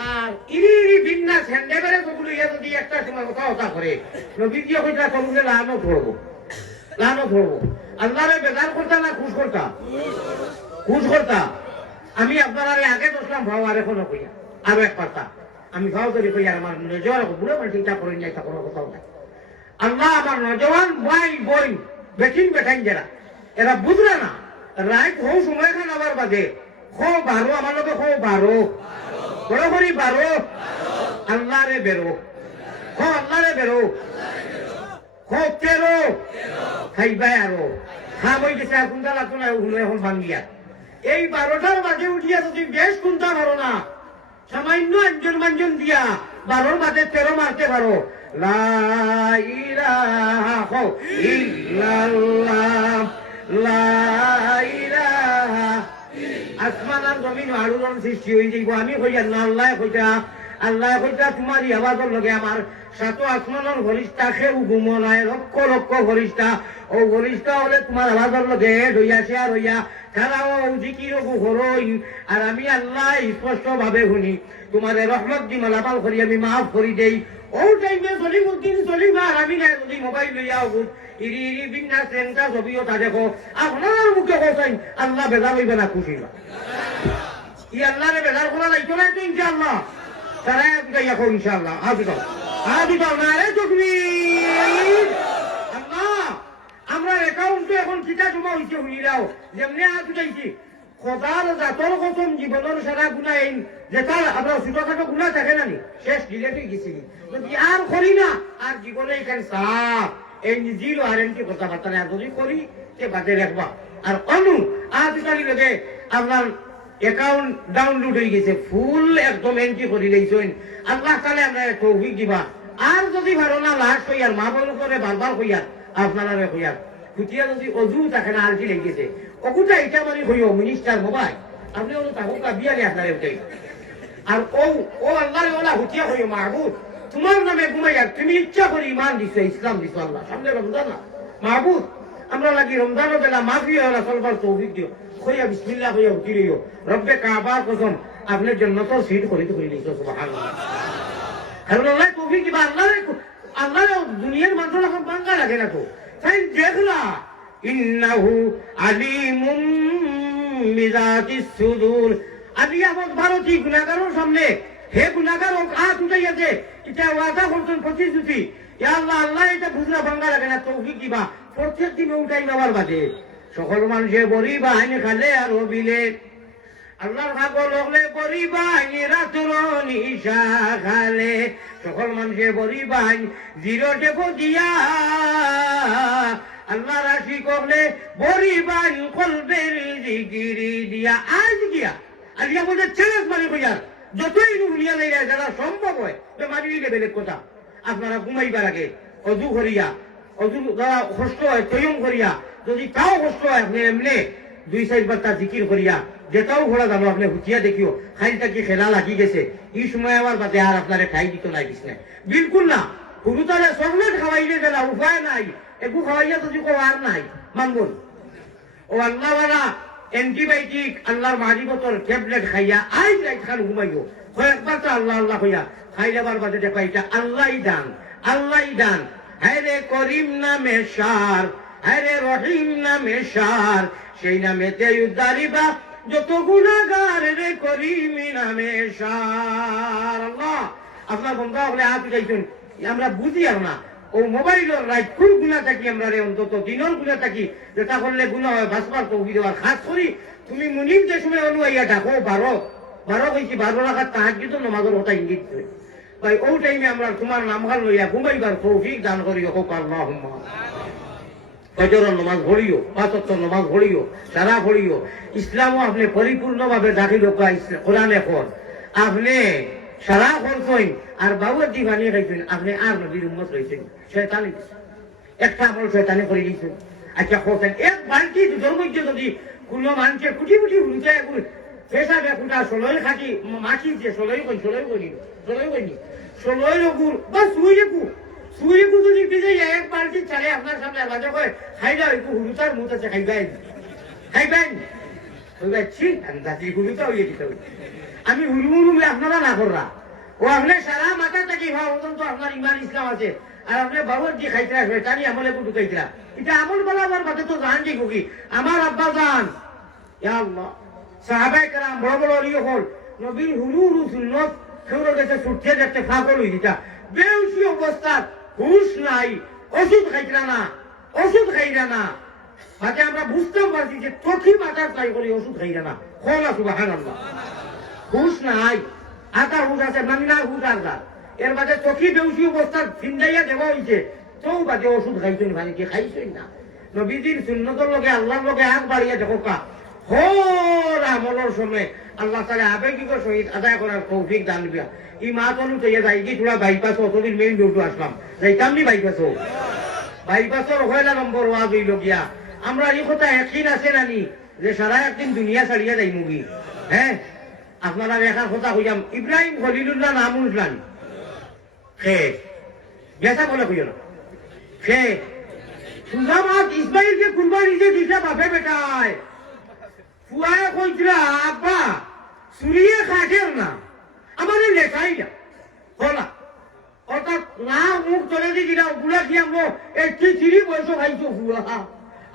আর ইরি বিন্না সেন্ডেবেরে বগুলো ইয়া যদি একটা সময় কথা করে নবীজি কইলা তোমরা লানো ধরবো আল্লাহরে বেজার করতা না খুশ করতা আমি আপনারা আগে দোষলাম ভাও আর এখনো কইয়া আরো এক কথা আমি ভাও করে কইয়া আমার নজর বুড়ো মানুষ চিন্তা করেন না এটা কোনো কথাও নাই আল্লাহ আমার নজওয়ান ভাই বোন বেঠিন বেঠাইন যারা এরা বুঝরা না রাইট হো সময় খান আবার বাদে খো বারো আমার লোকে খো বারো বড় করি বারো আল্লাহ রে বেরো খো আল্লাহ রে বেরো খো তেরো খাইবাই আরো খা বই গেছে আর কোনটা লাগতো না ওগুলো এখন ভাঙ্গিয়া এই 12টার বাজে উঠিয়া যদি বেশ কোনটা পারো না সামান্য একজন মানজন দিয়া 12র বাজে 13 মারতে পারো লা ইলাহা ইল্লাল্লাহ লা ইলাহা আসমান আর জমিন আরুরন সৃষ্টি হয়ে যাইব আমি কইয়া না আল্লাহ কইতা তোমারই আওয়াজের লগে আমার সাত আসমানের ফরিস্তা সেও ঘুমনায় লক্ষ লক্ষ ফরিস্তা ও ফরিস্তা হলে তোমার আওয়াজের লগে রইয়াছে আর হইয়া তারাও জিকির হরইন আর আমি আল্লাহ স্পষ্ট ভাবে শুনি তোমার রহমত দি মালামাল করি আমি মাফ করি দেই ও টাইমে সলিমুদ্দিন সলিমা আর আমি না যদি মোবাইল লইয়া হুত ইরি ইরি বিন্না সেন্টা ছবিও তা দেখো আপনার মুখে কোথায় আল্লাহ বেজার হইবে না খুশি না ই আল্লাহ রে বেজার করা যাইতো না তো ইনশাআল্লাহ তারা যাইয়া কো ইনশাআল্লাহ আদি দাও না রে তকবীর আল্লাহ আমরা অ্যাকাউন্টে এখন কিটা জমা হইছে হইরাও যেমনি আজ যাইছি খোদার জাতর কসম জীবনের সারা গুনাহ এই যেটা আমরা ছোটখাটো গুনাহ থাকে না নি শেষ ডিলেট হয়ে গেছি যদি আর করি না আর জীবনে এখানে সাফ এই জিরো ওয়ারেন্টি কথাবার্তা না যদি করি সে বাদে রাখবা আর অনু আজকাল লগে আপনার অ্যাকাউন্ট ডাউনলোড হয়ে গেছে ফুল একদম এন্ট্রি করে দিয়েছেন আল্লাহ তাআলা আমরা তৌফিক দিবা আর যদি ভালো না লাস্ট হইয়ার মা বল করে বারবার হইয়ার আপনারা হইয়ার খুঁটিয়া যদি অজু থাকে না আর কি লেগেছে অকুটা এটা মানে হইও মিনিস্টার মোবাইল আপনি ওর তাহকা বিয়ালে আপনার ওটাই আর ও আল্লাহ ওলা হুটিয়া হইও মাহবুব তোমার নামে ঘুমাইয়া তুমি ইচ্ছা করে ইমান দিছো ইসলাম দিছো আল্লাহ সামনে রমজান না মাহবুব আমরা লাগি রমজানের বেলা মাফি হলা চলবার তৌফিক দিও হইয়া বিসমিল্লাহ হইয়া উঠি রইও রব্বে কাবার কসম আপনার জন্য তো সিট করে দিছো সুবহানাল্লাহ আর আল্লাহ তৌফিক দিবা আল্লাহ দুনিয়ার মানুষ এখন বাঙ্গা লাগে না তো তাই দেখলা ইন্নাহু আলিমুম বিযাতিস সুদূর আদি আমার ভারতী গুনাহগারের সামনে হে গুনাহগার হাত উঠাইয়াছে এটা ওয়াদা করছেন প্রতিশ্রুতি ইয়া আল্লাহ আল্লাহ এটা বুঝলা বাঙ্গা লাগে না তৌফিক দিবা প্রত্যেক দিনে উঠাই নেওয়ার বাদে সকল মানুষের বড়ি বাহিনী খালে আর বিলে আল্লাহর ভাগল হলে বড়ি বাহিনী রাতুর নিশা খালে সকল মানুষের বড়ি বাহিনী জিরো টেপো দিয়া আল্লাহ রাশি করলে বড়ি বাহিনী কলবের জিগিরি দিয়া আজ গিয়া আজ গিয়া বলতে চ্যালেঞ্জ মানে কইয়া যতই দুনিয়া নেই যারা সম্ভব হয় মানি নিলে বেলেগ কথা আপনারা ঘুমাইবার আগে অজু করিয়া অজু যারা কষ্ট হয় তৈম করিয়া যদি তাও কষ্ট হয় আপনি এমনি 2-4 বার তার জিকির করিয়া যেটাও ঘোড়া যাবো আপনি হুটিয়া দেখিও খাইটা কি খেলা লাগি গেছে এই সময় আমার বাদে আর আপনারে খাই দিত নাই বিছনা বিলকুল না হুরু তারে চকলেট খাওয়াইলে গেলা উপায় নাই একু খাওয়াইয়া যদি কেউ আর নাই মানবন ও আল্লাহওয়ালা অ্যান্টিবায়োটিক আল্লাহর মারিবতর ট্যাবলেট খাইয়া আই রাইট খান ঘুমাইও কয়েকবার তো আল্লাহ আল্লাহ হইয়া খাইলেবার বাদে দেখা এটা আল্লাহই দান হ্যাঁ রে করিম নামে সার হ্যাঁ রে রহিম নামে সার সেই নামেতে উদ্ধারিবা যত গুনাহগার রে করিম নামে সার আল্লাহ আপনার বন্ধা হলে হাত উঠাইছেন আমরা বুঝি আর না ও মোবাইলের রাইট কোন গুণা থাকি আমরা রে অন্তত দিনের গুণা থাকি যেটা করলে গুণা হয় বাঁচবার তৌফিক দেওয়ার খাস করি তুমি মুনিম যে সময় অনুয়াইয়া ডাকো 12 কইছি 12 রাখার তাহাজ্জুদ নামাজের কথা ইঙ্গিত করে ভাই ও টাইমে আমরা তোমার নামগান লইয়া ঘুমাইবার তৌফিক দান করিও হোক আল্লাহুম্মা ফজরের নামাজ পড়িও 5 ওয়াক্ত নামাজ পড়িও সারা পড়িও ইসলামও আপনি পরিপূর্ণভাবে দাখিল কোরআনে পড় আপনি সারা করছেন আর বাবুর দিবানি খাইছেন আপনি আর নবীর উম্মত রয়েছেন শয়তানি একটা আমল শয়তানি করে দিয়েছেন আচ্ছা করছেন এক বালতি দুধের মধ্যে যদি কোনো মানুষের কুটি উঠে পেশা বেকুটা 16 খাটি মাছি যে 16 গুড় বা সুই গুড় যদি দিলে এক বালতি চালে আপনার সামনে বাজে কয় খাইলা একটু হুলুতার মুখ আছে খাইবেন ঠিক আমি জাতি হুলুতা হইয়ে দিতে আমি হুলুমুলুম আপনারা না কররা ও আপনি সারা মাথা থাকি ভাব তো আপনার ইমান ইসলাম আছে আর আপনি বাবুর যে খাইতে আসবে তারই আমলে একটু ঢুকাইতরা এটা আমল বলাবার বাদে তো জান যে কি আমার আব্বা জান ইয়া আল্লাহ সাহাবায়ে কেরাম বড় বড় অলি হল নবীর হুলুরু সুন্নত কেউর কাছে ছুটতে দেখতে পাগল হই দিতা বেউসি অবস্থা হুশ নাই ওষুধ খাইতরা না ওষুধ খাইরা না, তাতে আমরা বুঝতেও পারছি যে চোখি মাথার ট্রাই করি ওষুধ খাইরা না। খোলা সুবহানাল্লাহ। হুশ নাই, আতা হুশ আছে, মান্না হুশ আদা। এর বাদে চোখি বেউসি অবস্থা চিন্তাইয়া দেওয়া হয়েছে, তো বাদে ওষুধ খাইছেন, মানে কি খাইছেন না। নবীজির সুন্নতর লগে আল্লাহর লগে আগ বাড়িয়ে দেখো কা হোর আমলের সময় আল্লাহ তাআলা আবেগিক সহিত আদায় করার তৌফিক দান দিয়া। ই মা তনু চাইয়া যাই কি তোরা বাইপাস অতদিন মেইন রোডে আসলাম, যাইতাম নি বাইপাসও। বাইপাসের হয়লা নম্বর ওয়াজ হইল গিয়া। আমরা এই কথা একদিন আছে নানি যে সারা একদিন দুনিয়া ছাড়িয়া যাই মুগি। হ্যাঁ, আপনারা একার কথা কইলাম, ইব্রাহিম খলিলুল্লাহ নাম উঠলাম খে গেছা বলে কইল না খে সুজামাত ইসমাইলকে কুরবানি যে দিছা বাপে বেটায় ফুয়ায় কইরা আব্বা সুরিয়ে খাটের না আমার লেখাই না হলা। অর্থাৎ না মুখ চলে দিয়ে দিলাম গুলা কি আমরা একটি চিরি বয়স ভাইছো ফুয়া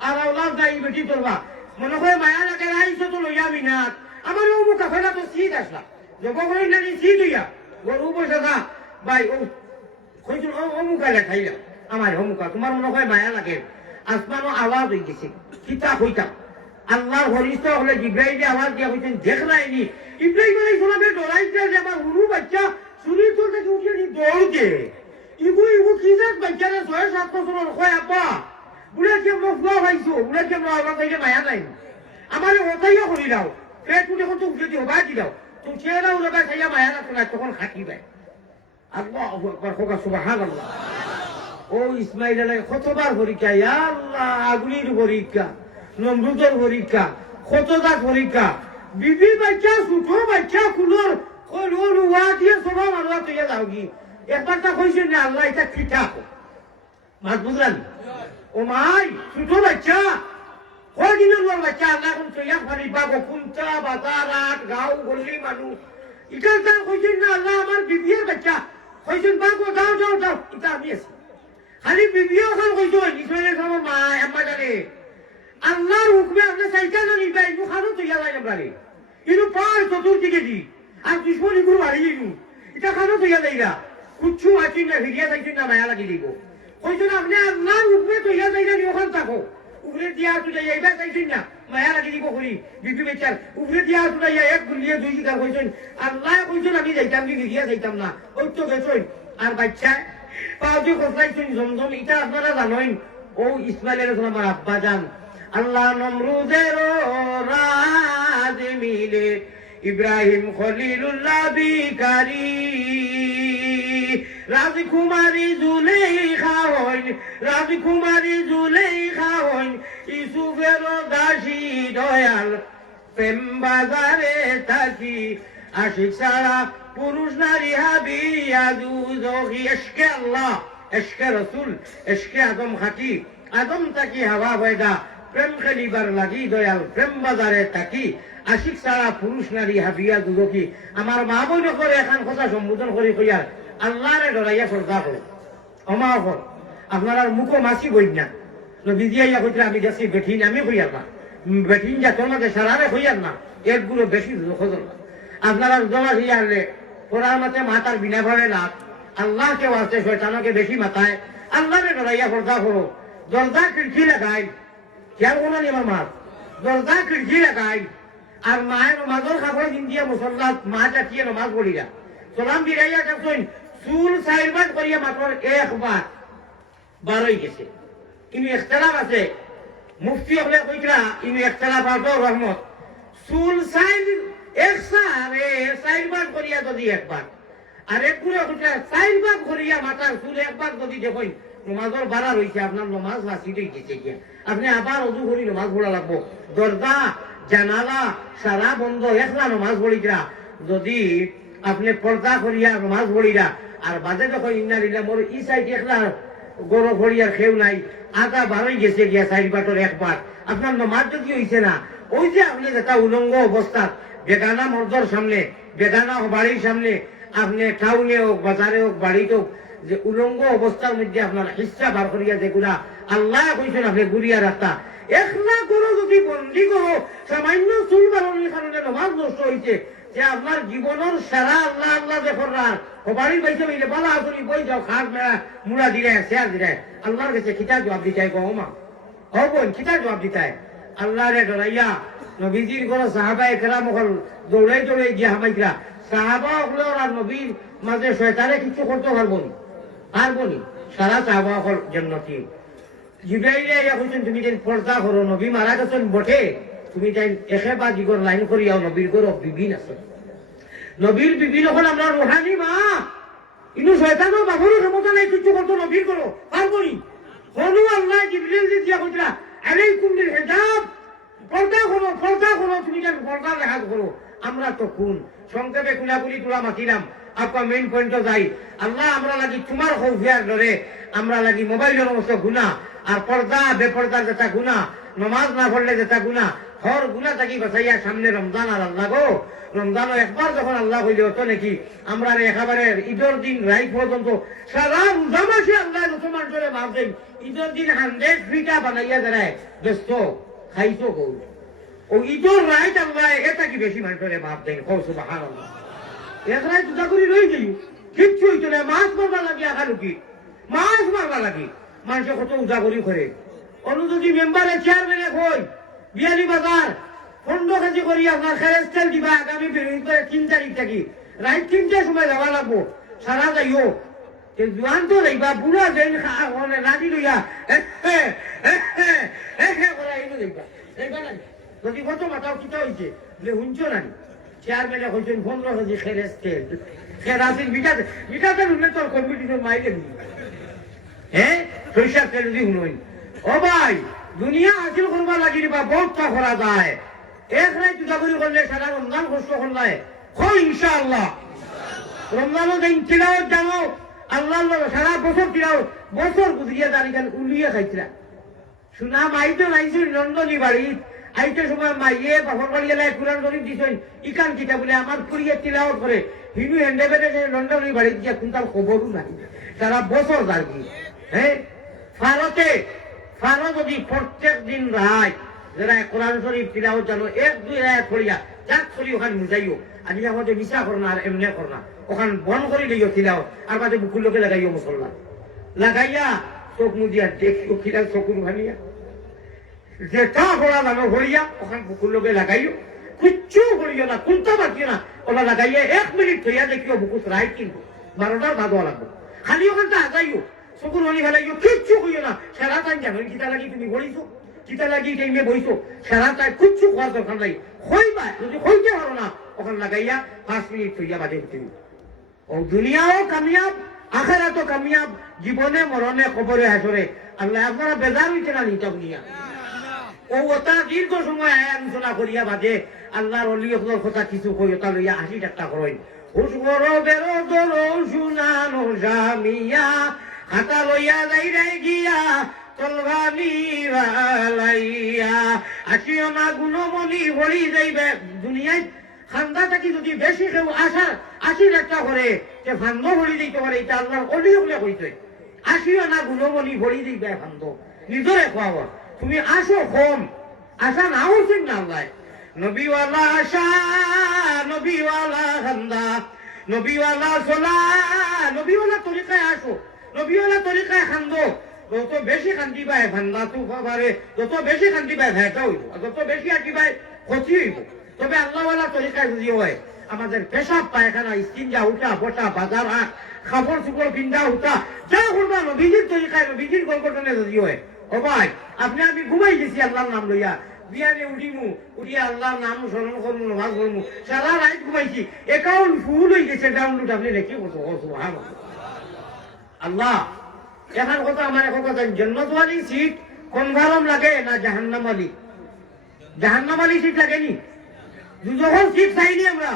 আর ওলাদ যাই বেটি তোরবা মনে হয় মায়া লাগে আইসো তো লইয়া মিনাত আমার ও মুখ কাফেলা তো শীত আসলাম যখন করি না শীত হইয়া গরু বসে থা ভাই ও কইছো অমুকা লেখাইলা আমার অমুকা তোমার মনে হয় মায়া লাগে। আসমানও আওয়াজ হয়ে গেছে, কিতা হইতাম আল্লাহর ফরিস্তা হলে জিব্রাইলে আওয়াজ দিয়া হইতেন দেখলাইনি। ইব্রাহিম আলাইহিস সালামে ডরাইছে যে আমার হুরু বাচ্চা চুরি চলতে উঠিয়ে নি দৌড়কে ইগু কি যাক বাচ্চারা 6-7 বছরের কয় আব্বা বুড়া কি আমরা ফুয়া ভাইছো, বুড়া কি আমরা আওয়াজ হইলে মায়া নাই আমার ওটাইয়া করি দাও পেট উঠে কত উঠে দিও বাজি দাও তুমি চেহারা উলকা চাইয়া মায়া রাখো না তখন খাকি দেয়। আল্লাহু আকবার হোকা সুবহানাল্লাহ। ও ইসমাইল আলাইহিস কতবার পরীক্ষা, ইয়া আল্লাহ আগুনের পরীক্ষা, নমরুদের পরীক্ষা, কতদার পরীক্ষা, বিবি বাচ্চা ছোট বাচ্চা কুলোর কলুর ওয়া দিয়ে সবা মারবা তুইয়া যাও কি একবারটা কইছেন না আল্লাহ এটা কিটা মাছ বুঝলেন ও মাই ছোট বাচ্চা কদিনের বাচ্চা আল্লাহ এখন তুইয়া ফানি পাবো কুঞ্চা বাজারাত গাঁও গল্লি মানুষ এটা কইছেন না আল্লাহ আমার বিবির বাচ্চা কইছেন বাবু যাও যাও যাও এটা আমি আছি খালি বিবিও খান কইছো ইসমাইলের আমার মা আম্মা জানে আল্লাহর হুকমে আপনি চাইতে না নিবা ইনু খানো তুইয়া যাই আমরারে ইনু পার চতুর্দিকে দি আর দুশ্মনী গুরু হারিয়ে ইনু এটা খানো তুইয়া যাইরা কুচ্ছু আছিন না ভিড়িয়া যাইছেন না মায়া লাগি দিব কইছেন আপনি আল্লাহর হুকমে তুইয়া যাইরা নি ওখান থাকো উপরে দিয়া তুই যাইবা চাইছেন না মায়া লাগি দিব করি বিবি বেচার উপরে দিয়া তুই এক গুলিয়ে দুই শিকার কইছেন আল্লাহ কইছেন আমি যাইতাম নি ভিড়িয়া যাইতাম না ওই তো গেছেন আর বাচ্চা পাউজি কোথাইছেন জমজম এটা আপনারা জানেন ও ইসমাইল আলাইহিস সালাম আমার আব্বা জান আল্লাহ নমরুদের রাজ মিলে ইব্রাহিম খলিলুল্লাহ বিকারি রাজকুমারী জুলেখা হইন রাজকুমারী জুলেখা হইন ইউসুফের দাসী দয়াল প্রেম বাজারে থাকি আশিক সারা পুরুষ নারী হাবিয়া দুজখি এশকে আল্লাহ এশকে রসুল এশকে আদম খাকি আদম তাকি হাওয়া বয়দা প্রেম খেলিবার লাগি দয়াল প্রেম বাজারে থাকি আশিক সারা পুরুষ নারী হাবিয়া দুজখি আমার মা বই করে এখন কথা সম্বোধন করি কইয়ার আল্লাহরে ডরাইয়া সর্দা করে অমা হল আপনার মুখো মাছি বই না বিজিয়াইয়া কইতে আমি যাচ্ছি বেঠিন আমি হইয়ার না বেঠিন যা তোর মাঝে সারারে হইয়ার না একগুলো বেশি খোঁজল না আপনারা জমা হইয়া আনলে পড়ার মাতে মাতার বিনা ভাবে লাভ আল্লাহকে আসতে শয়তানকে বেশি মাথায় আল্লাহরে ডরাইয়া সর্দা করো দরজা খিড়কি লাগাই খেয়াল করো নি আমার মাছ দরজা খিড়কি লাগাই আর মায়ের নমাজের কাপড় দিয়ে মুসল্লা মা চাটিয়ে নমাজ পড়িয়া সালাম বিরাইয়া দেখছেন চুল সাইরবাদ করিয়া মাত্র একবার বারোই গেছে কিন্তু একতলাপ আছে মুফতি হলে কইরা ইনি একতলাপ আটো রহমত চুল সাইর সাইরবাদ করিয়া যদি একবার আর একগুলো সাইরবাদ করিয়া মাথার চুল একবার যদি দেখেন নমাজের বাড়া রয়েছে আপনার নমাজ বাঁচিতেই গেছে গিয়া আপনি আবার অজু করি নমাজ পড়া লাগবো দরজা জানালা সারা বন্ধ একলা নমাজ পড়িরা যদি আপনি পর্দা করিয়া নমাজ পড়িরা আর বাজে যখন ইন্নারিলা মোর ই সাইড একলা গরো করিয়ার খেউ নাই আধা বারোই গেছে গিয়া সাইড বাটর একবার আপনার নমাজ যদি হইছে না ওই যে আপনি যেটা উলঙ্গ অবস্থা বেগানা মর্দর সামনে বেগানা বাড়ির সামনে আপনি টাউনে হোক বাজারে হোক বাড়িতে হোক যে উলঙ্গ অবস্থার মধ্যে আপনার হিস্সা বার করিয়া যেগুলা আল্লাহ কইছেন আপনি গুড়িয়া রাস্তা একলা করো যদি বন্দি করো সামান্য চুল বাড়ানোর কারণে নমাজ নষ্ট হইছে যে আপনার জীবনের সারা আল্লাহ আল্লাহ দেখর বাড়ির বাইসে মিলে বলা আসলি বই যাও খাস মেলা মুড়া দিলে শেয়ার দিলে আল্লাহর কাছে খিতা জবাব দিতাই গো মা ও বোন খিতা জবাব দিতাই আল্লাহ রে ডরাইয়া নবীজির কোনো সাহাবা একরাম হল দৌড়াই দৌড়াই গিয়া হামাইরা সাহাবা হলো আর নবীর মাঝে শয়তানে কিছু করতে পারবো নি সারা সাহাবা হল জান্নাতি জিব্রাইলে ইয়া কইছেন তুমি যেন পর্দা করো নবী মারা গেছেন বটে তুমি যেন একে বা জিগর লাইন করিয়াও নবীর গর বিবিন আছে নবীর বিবিন হল আমরা রুহানি মা ইনু শয়তানও বাবুর ক্ষমতা নাই কিছু করতে নবীর করো পারবো নি হলু আল্লাহ জিব্রাইল দিয়া কইলা আলাইকুম বিল হিজাব পর্দা করো তুমি যেন পর্দা লেখা করো আমরা তো কোন সংক্ষেপে কুলাকুলি তোলা মাতিলাম আপনার মেইন পয়েন্টে যাই আল্লাহ আমরা লাগি তোমার হৌফিয়ার ধরে আমরা লাগি মোবাইলের অবশ্য গুণা আর পর্দা বেপর্দার যেটা গুণা নমাজ না পড়লে যেটা গুণা হর গুণা থাকি বাঁচাইয়া সামনে রমজান আর আল্লাহ গো রমজানও একবার যখন আল্লাহ হইলে হতো নাকি আমরা একেবারে ঈদের দিন রাইট পর্যন্ত সারা রোজা মাসে আল্লাহ মুসলমান চলে ভাবছেন ঈদের দিন 100 ফিটা বানাইয়া দাঁড়ায় ব্যস্ত খাইছো গো ও ঈদের রাইট আল্লাহ এটা কি বেশি মানুষের ভাবতেন কৌ সুবহানাল্লাহ এক রাইট দুটা করে রয়ে যাই কিচ্ছু হইতো না মাছ মারবা লাগে আখালুকি মাছ মারবা লাগে মানুষে কত উজাগরি করে অনুযোগী মেম্বারে চেয়ারম্যানে কই বিয়ালি বাজার 15 কেজি করি আপনার খেরেজ তেল দিবা আগামী 3 তারিখ থাকি রাইট 3টার সময় যাওয়া লাগবো সারা যাইও জোয়ান তো যাইবা বুড়া যেন রাজি লইয়া যদি কত মাথাও কিতা হয়েছে বলে শুনছো না চেয়ারম্যানে কইছেন 15 কেজি খেরেজ তেল খেরাসিন বিটাতে ঢুকলে তোর কম্পিটিশন মাইলে নি হ্যাঁ সরিষার তেল যদি শুনুন ও ভাই দুনিয়া হাসিল করবার লাগি বা বহুতটা করা যায় এক রায় তুদাগুড়ি করলে সারা রমজান কষ্ট করলে হয় ইনশাআল্লাহ রমজানও দিন তিলাওয়াত জানো আল্লাহ সারা বছর তিলাওয়াত বছর গুজরিয়া দাঁড়িয়ে উলিয়ে খাইছিলাম শুনা মাই তো নাইছিল নন্দনী বাড়ি আইতে সময় মাইয়ে বাপর বাড়ি এলাই কুরআন শরীফ দিছেন ইকান কিতা বলে আমার পুরিয়ে তিলাওয়াত করে হিনু হেন্ডে বেটে নন্দনী বাড়ি গিয়া কোনটার খবরও নাই সারা বছর দাঁড়িয়ে হ্যাঁ ফারো যদি প্রত্যেক দিন রায় যারা কোরআন শরীফ তিলাওয়াত জানো 1-2 রায় পড়িয়া যাক করি ওখানে মুজাইও আজ আমাদের মিশা করনা আর এমনি করনা ওখান বন করে লইও তিলাওয়াত আর বাদে বুকুর লোকে লাগাইও মুসল্লা লাগাইয়া চোখ মুদিয়া দেখিও খিলা চকুর ভানিয়া যেটা পড়া লানো ভরিয়া ওখান বুকুর লোকে লাগাইও কিচ্ছু করিও না কোনটা বাকিও না ওলা লাগাইয়া 1 মিনিট থইয়া দেখিও বুকুর রাইট কিনবো 12টার বাদও লাগবো খালি ওখানটা আগাইও চকুর হলি ফেলাইও কিচ্ছু কইও না সারা টাইম জানো কিতা লাগি তুমি বলিছো কিতা লাগি টাইমে বইছো সারা টাইম কিচ্ছু খাওয়ার দরকার নাই হইবা যদি হইতে পারো না ওখানে লাগাইয়া 5 মিনিট থইয়া বাদে উঠে ও দুনিয়াও কামিয়াব আখেরাতও কামিয়াব জীবনে মরণে কবরে হাসরে আল্লাহ আপনারা বেজার হইতে না নিতা দুনিয়া ও ওটা দীর্ঘ সময় আলোচনা করিয়া বাদে আল্লাহর অলিয়র কথা কিছু কই ওটা লইয়া 80 টাকা করই হুসবর বেরো দরো শুনানো জামিয়া হাতা লইয়া যাই রে গিয়া তলবানি লাইয়া আসিও না গুণমণি ভরি যাইবে দুনিয়ায় খান্দা থাকি যদি বেশি কেউ আসা 80 টাকা করে যে ফান্দ ভরি দিতে পারে এটা আল্লাহর অলিয়লে কইতে আসিও না গুণমণি ভরি দিবে ফান্দ নিজরে খাওয়া তুমি আসো কম আশা না হচ্ছেন না আল্লাহ নবীওয়ালা আশা নবীওয়ালা খান্দা নবীওয়ালা সোলা নবীওয়ালা তরিকায় আসো নবীওয়ালা তরিকায় খান্দো যত বেশি খান্তি পায় ভান্ডা তো পারে যত বেশি খান্তি পায় ভেটা হইব যত বেশি আঁকি পায় ক্ষতি হইব তবে আল্লাহওয়ালা তরিকায় যদি হয় আমাদের পেশাব পায়খানা স্কিনজা উঠা বসা বাজার হাট খাবার চুপড় পিন্ধা উঠা যা করবা নবীজির তরিকায় নবীজির গল্পটনে যদি হয় ও ভাই আপনি আমি ঘুমাই গেছি আল্লাহর নাম লইয়া বিয়ানে উঠিমু উঠিয়া আল্লাহর নাম স্মরণ করবো নামাজ পড়মু সারা রাত ঘুমাইছি অ্যাকাউন্ট ফুল হয়ে গেছে ডাউনলোড আপনি রেখে করছো আল্লাহ এখন কথা আমার এখন কথা জান্নাতওয়ালি সিট কনফার্ম লাগে না জাহান্নামওয়ালি জাহান্নামওয়ালি সিট লাগেনি যখন সিট চাইনি আমরা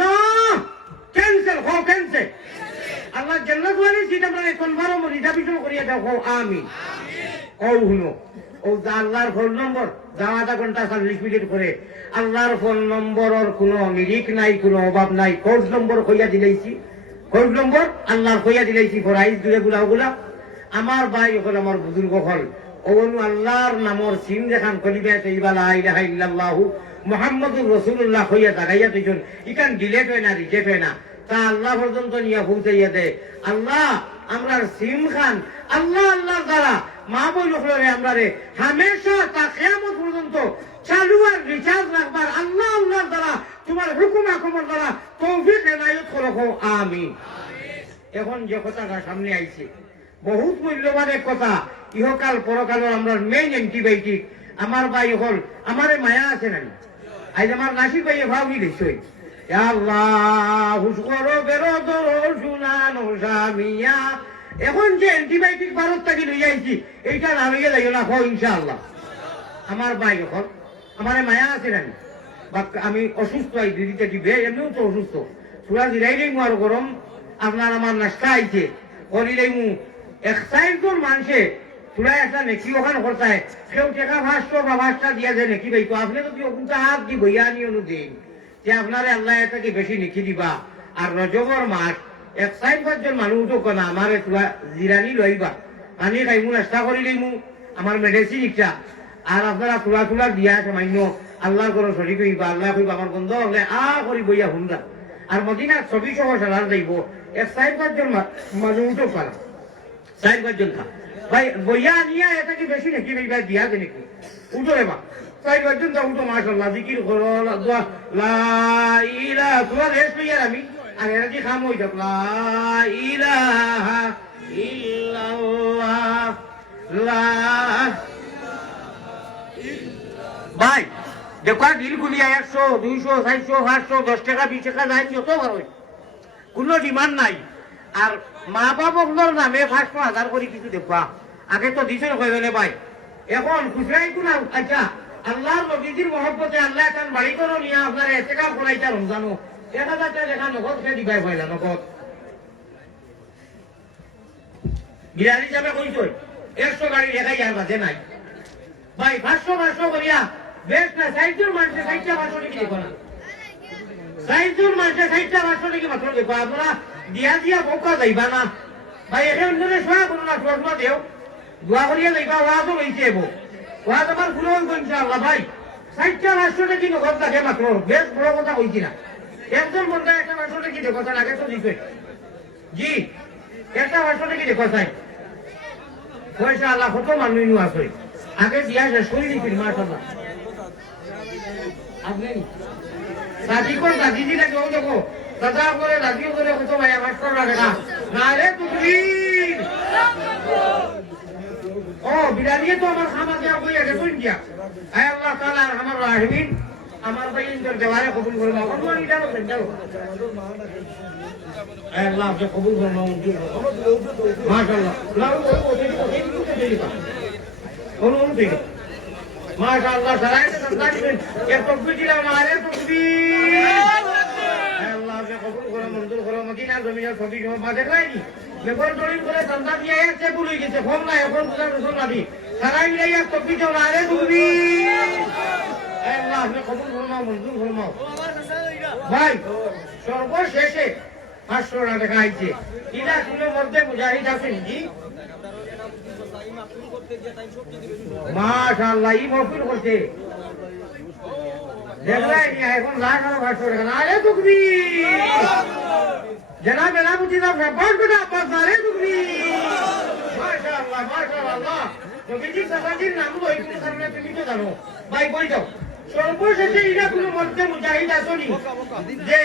না ক্যান্সেল হো ক্যান্সেল আল্লাহ জান্নাতওয়ালি সিট আমরা কনফার্ম রিজার্ভেশন করিয়া দাও আমিন ও হুনো ও আল্লাহর ফোন নম্বর যাও আধা ঘন্টা 40 মিনিট করে আল্লাহর ফোন নম্বরের কোনো নিরিখ নাই কোনো অভাব নাই কোড নম্বর কইয়া দিলেইছি কোড নম্বর আল্লাহর কইয়া দিলেইছি ফরাইজ দূরে গুলা আমার ভাই হল আমার বুজুর্গ হল ওনু আল্লাহর নামর সিম দেখান কলিবে তৈবা লা ইলাহা ইল্লাল্লাহু মুহাম্মদুর রাসূলুল্লাহ হইয়া দাঁড়াইয়া দুইজন ইখান ডিলেট হয় না রিজেক্ট হয় না তা আল্লাহ পর্যন্ত নিয়ে পৌঁছাইয়া দেয় আল্লাহ আমরা সিম খান আল্লাহ আল্লাহর দ্বারা মা বই লোকরে আমরা রে হামেশা তা কিয়ামত পর্যন্ত চালু আর রিচার্জ রাখবার আল্লাহ আল্লাহর দ্বারা তোমার হুকুম আকমর দ্বারা তৌফিক এনায়েত করো আমিন। এখন যে কথাটা সামনে আইছে বহুত মূল্যবান এক কথা ইহকাল পরকালের আমরা মেইন অ্যান্টিবায়োটিক আমার ভাই হল আমারে মায়া আছে না আজ আমার নাসির ভাই ভাবি দেখছই আল্লাহ হুশ করো বেরো দরো শুনানো সামিয়া এখন যে অ্যান্টিবায়োটিক ভারত থেকে লইয়া আইছি এইটা না লইয়া যাইও না হো ইনশাআল্লাহ আমার ভাই হল আমারে মায়া আছে না আমি অসুস্থ আই দিদিতে দিবে এমনিও তো অসুস্থ সুরা দিরাইলেই মু আর গরম আপনার আমার নাস্তা আইছে করিলেই মু এক্সাইজন মানুষে চুলাই একটা নেকি ওখানে করতায় কেউ টেকা ভাসতো বা ভাসটা দিয়া যায় নেকি ভাই তো আপনি যদি ওখানটা হাত দি বইয়া নিয়ে দিন যে আপনারে আল্লাহ এটাকে বেশি নেকি দিবা আর রজবর মাস এক্সাইজ পাঁচজন মানুষ তো কোনা আমার জিরানি লইবা পানি খাইমু নাস্তা করিলেই মু আমার মেডিসিন ইচ্ছা আর আপনারা তুলা তুলা দিয়া সামান্য আল্লাহর কোনো শরীর হইবা আল্লাহ কইবা আমার বন্ধ হলে করি বইয়া হুমরা আর মদিনার 24 সালার যাইব এক্সাইজ পাঁচজন মানুষ তো পারা সাইড পাঁচজন খা ভাই বইয়া নিয়া এটা কি বেশি নাকি ভাই দিয়া দে নাকি উঠো রে বা সাইড পাঁচজন তো উঠো মাশাআল্লাহ জিকির করো দোয়া লা ইলাহা তোরা রেস লইয়া আমি আর এরা কি খাম হই যাক লা ইলাহা ইল্লাল্লাহ লা ভাই দেখো দিল গুলিয়া 100 200 400 500 10 টাকা 20 টাকা যায় যত বড় কোনো ডিমান্ড নাই আর মা বাবার নামে 5,000 করে কিছু দেখবা আগে তো দিছে কইলে ভাই এখন খুচরাই কোন আচ্ছা আল্লাহর নবীজির মহব্বতে আল্লাহ তার বাড়ি করো নিয়ে আপনার এতেকাল করাইতা রমজানো 1000 টাকা লেখা নগদ কে দিবাই পয়লা নগদ বিরানি যাবে কইছো 100 গাড়ি লেখাই আর বাজে নাই ভাই 500 করিয়া বেশ না সাইজুর মানুষে 60 টাকা দেখো না সাইজুর মানুষে 60 টাকা মাত্র দেখো আপনারা দিয়া দিয়া বোকা যাইবা না ভাই এখন ধরে সোয়া করো না সোয়া দেও দোয়া করিয়া যাইবা ওয়াজও হইছে এবো ওয়াজ আমার ভুল হইব ইনশাআল্লাহ ভাই 60 টাকা কি নগদ থাকে মাত্র বেশ বড় কথা কইছি না একজন বন্ধা একটা মাত্র কি দেখো আগে তো দিছে জি একটা মাত্র কি দেখো চাই পয়সা আল্লাহ কত মানুষ নিউ আছে আগে দিয়া শেষ করে দিছি মাশাআল্লাহ আপনি দাদি কোন দাদি দিলে কেউ দেখো দাদা করে দাদিও করে কত ভাই আমার কর লাগে না না রে তুমি ও বিরানিয়ে তো আমার খামা দেওয়া কই আছে কোন দিয়া আয় আল্লাহ তাআলা আমার রাহিমিন আমার ভাই ইনদের দেওয়ারে কবুল করে নাও কোন এটা না যাও আয় আল্লাহ আপনি কবুল করে নাও মাশাআল্লাহ লাউ কোন ঠিক মাশাআল্লাহ সারাইতে সরকার দিবেন এক টুকু দিলাম আরে টুকু আল্লাহ কে কবুল করে মঞ্জুর করে মদিনার জমিনের ছবি জমা বাজে লাইনি বেকর দলিল করে সন্তান নিয়ে এসে ভুলে গেছে ফোন না এখন বুঝা রসুল নাবি সারাই মিলাই এক টুকু দিও না আরে টুকু আল্লাহ কে কবুল করে মঞ্জুর করে ভাই সর্বশেষে 500 টাকা আইছে ইলা কিলো মধ্যে মুজাহিদ আছেন জি মাশাআল্লাহ ই মহফিল করছে দেখলাই নি এখন লাখ আর 500 টাকা আরে তুকবি জনাব এলাবুদ্দিন আব্বাস বেটা আব্বাস আরে তুকবি মাশাআল্লাহ নবীজি সাহাবীর নাম লই তুমি সামনে তুমি তো জানো ভাই বল যাও সর্বশেষে ইলা কোনো মধ্যে মুজাহিদ আসনি যে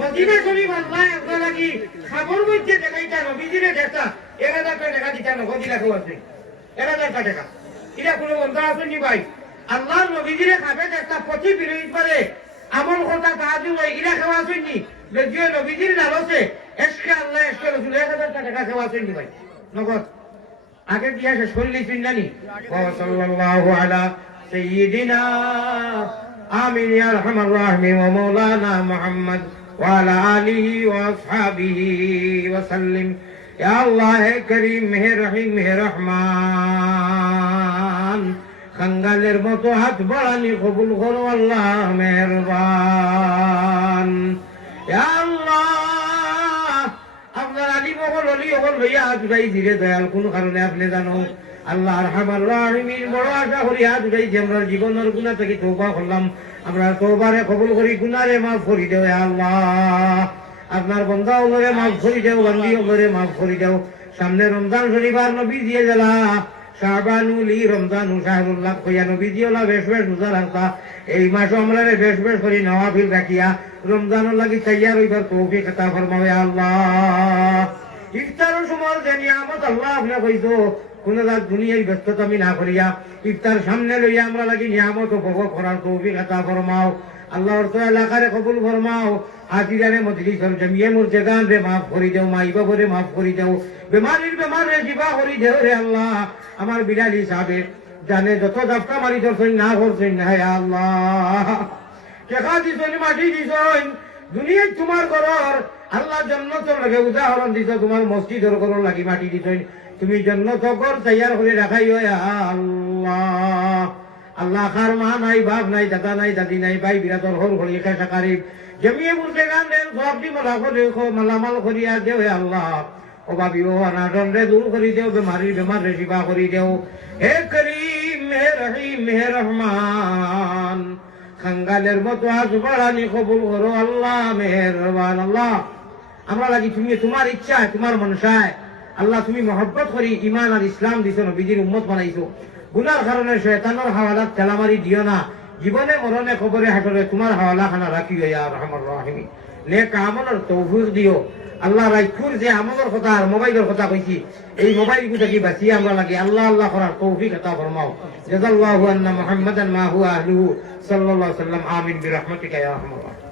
মদিনা শরীফ আল্লাহ আপনারা কি খবর মধ্যে দেখাইতা নবীজিরে দেখা 1000 টাকা দিতা নগদ দিলা কেউ আছে 1000 টাকা এটা কোনো বন্ধ আসেনি ভাই আল্লাহর নবীজিরে খাবে একটা প্রতি বিরোধী পারে আমল কথা তাহাজু এগুলা খাওয়া আসেনি যে নবীজির লালসে এসকে আল্লাহ এসকে রসুল 1000 টাকা খাওয়া আসেনি ভাই নগদ আগে দিয়া শেষ করে দিয়েছেন জানি সাল্লাল্লাহু আলা সাইয়্যিদিনা আমিন ইয়া আরহামার রাহিমিন ওয়া মাওলানা মুহাম্মদ ওয়া আলা আলিহি ওয়া আসহাবিহি ওয়া সাল্লিম ইয়া আল্লাহ হে করিম হে রহিম হে রহমান খাঙ্গালের মতো হাত বাড়ানি কবুল করো আল্লাহ মেহেরবান ইয়া আল্লাহ আপনার আলী মহল অলি হল লইয়া আজ ভাই ধীরে দয়াল কোন কারণে আপনি জানো আল্লাহ আরহামার রাহিমিন বড় আশা করি হাত উঠাইছি আমরা জীবনের গুনাহ থেকে তওবা করলাম আমরা তওবারে কবুল করি গুনারে মাফ করি দেও হে আল্লাহ আপনার বান্দা ওরে মাফ করি দেও বান্দি ওরে মাফ করি দেও সামনে রমজান শরীফ আর নবী দিয়ে গেলা শাবানুলি রমজান শাহরুল্লাহ কইয়া নবী দিওলা বেশ বেশ রোজা রাখতা এই মাস আমরা বেশ বেশ করি নওয়াফিল রাখিয়া রমজানের লাগি তৈয়ার হইবার তৌফিক আতা ফরমাও হে আল্লাহ ইফতারের সময় যে নিয়ামত আল্লাহ আপনি কইছো কোন দুনিয়ায় ব্যস্ততা আমি না করিয়া ইফতার সামনে লইয়া আমরা লাগি নিয়ামত উপভোগ করার তৌফিক আতা ফরমাও আল্লাহর তো এলাকারে কবুল ফরমাও হাজিরারে মজলিসর জমিয়ে মুর্জেগান রে মাফ করি দেও মাই বাবরে মাফ করি দেও বেমারির বেমারে শিফা করি দেও রে আল্লাহ আমার বিলালি সাহেব জানে যত দাফটা মারি ধরছেন না করছেন না হে আল্লাহ টেকা দিছেন মাটি দিছেন দুনিয়ায় তোমার ঘর আল্লাহ জান্নাতের লাগে উদাহরণ দিছ তোমার মসজিদের ঘর লাগি মাটি দিছেন তুমি জান্নাত ঘর তৈয়ার করে রাখাই হে আল্লাহ আল্লাহ কার মা নাই বাপ নাই দাদা নাই দাদি নাই ভাই বিরাদর হল ঘড়ি খেসা কারিব জমিয়ে মুর্গে গান দেন সবটি মালামাল করিয়া দেও হে আল্লাহ অভাবী ও অনাটন রে দূর করি দেও বেমারির বেমার রে শিফা করি দেও হে করিম হে রহিম হে রহমান খাঙ্গালের মতো আজ বাড়ানি কবুল করো আল্লাহ মেহেরবান আল্লাহ আমরা লাগি তুমি তোমার ইচ্ছা তোমার মনসায় আল্লাহ তুমি মহব্বত করি ইমান আর ইসলাম দিছো নবীজির উম্মত বানাইছো গুনার কারণে শয়তানের হাওয়ালাত তেলামারি দিও না জীবনে মরণে খবরে হাটরে তোমার হাওয়ালা খানা রাখিও ইয়া আরহামার রাহিমিন নেক আমলের তৌফিক দিও আল্লাহ রাইখুর যে আমলের কথা আর মোবাইলের কথা কইছি এই মোবাইল গুলো কি বাঁচিয়ে আমরা লাগি আল্লাহ আল্লাহ করার তৌফিক আতা ফরমাও জাযাল্লাহু আন্না মুহাম্মাদান মা হুয়া আহলুহু সাল্লাল্লাহু আলাইহি ওয়াসাল্লাম আমিন বিরহমাতিকা ইয়া আরহামার রাহিমিন।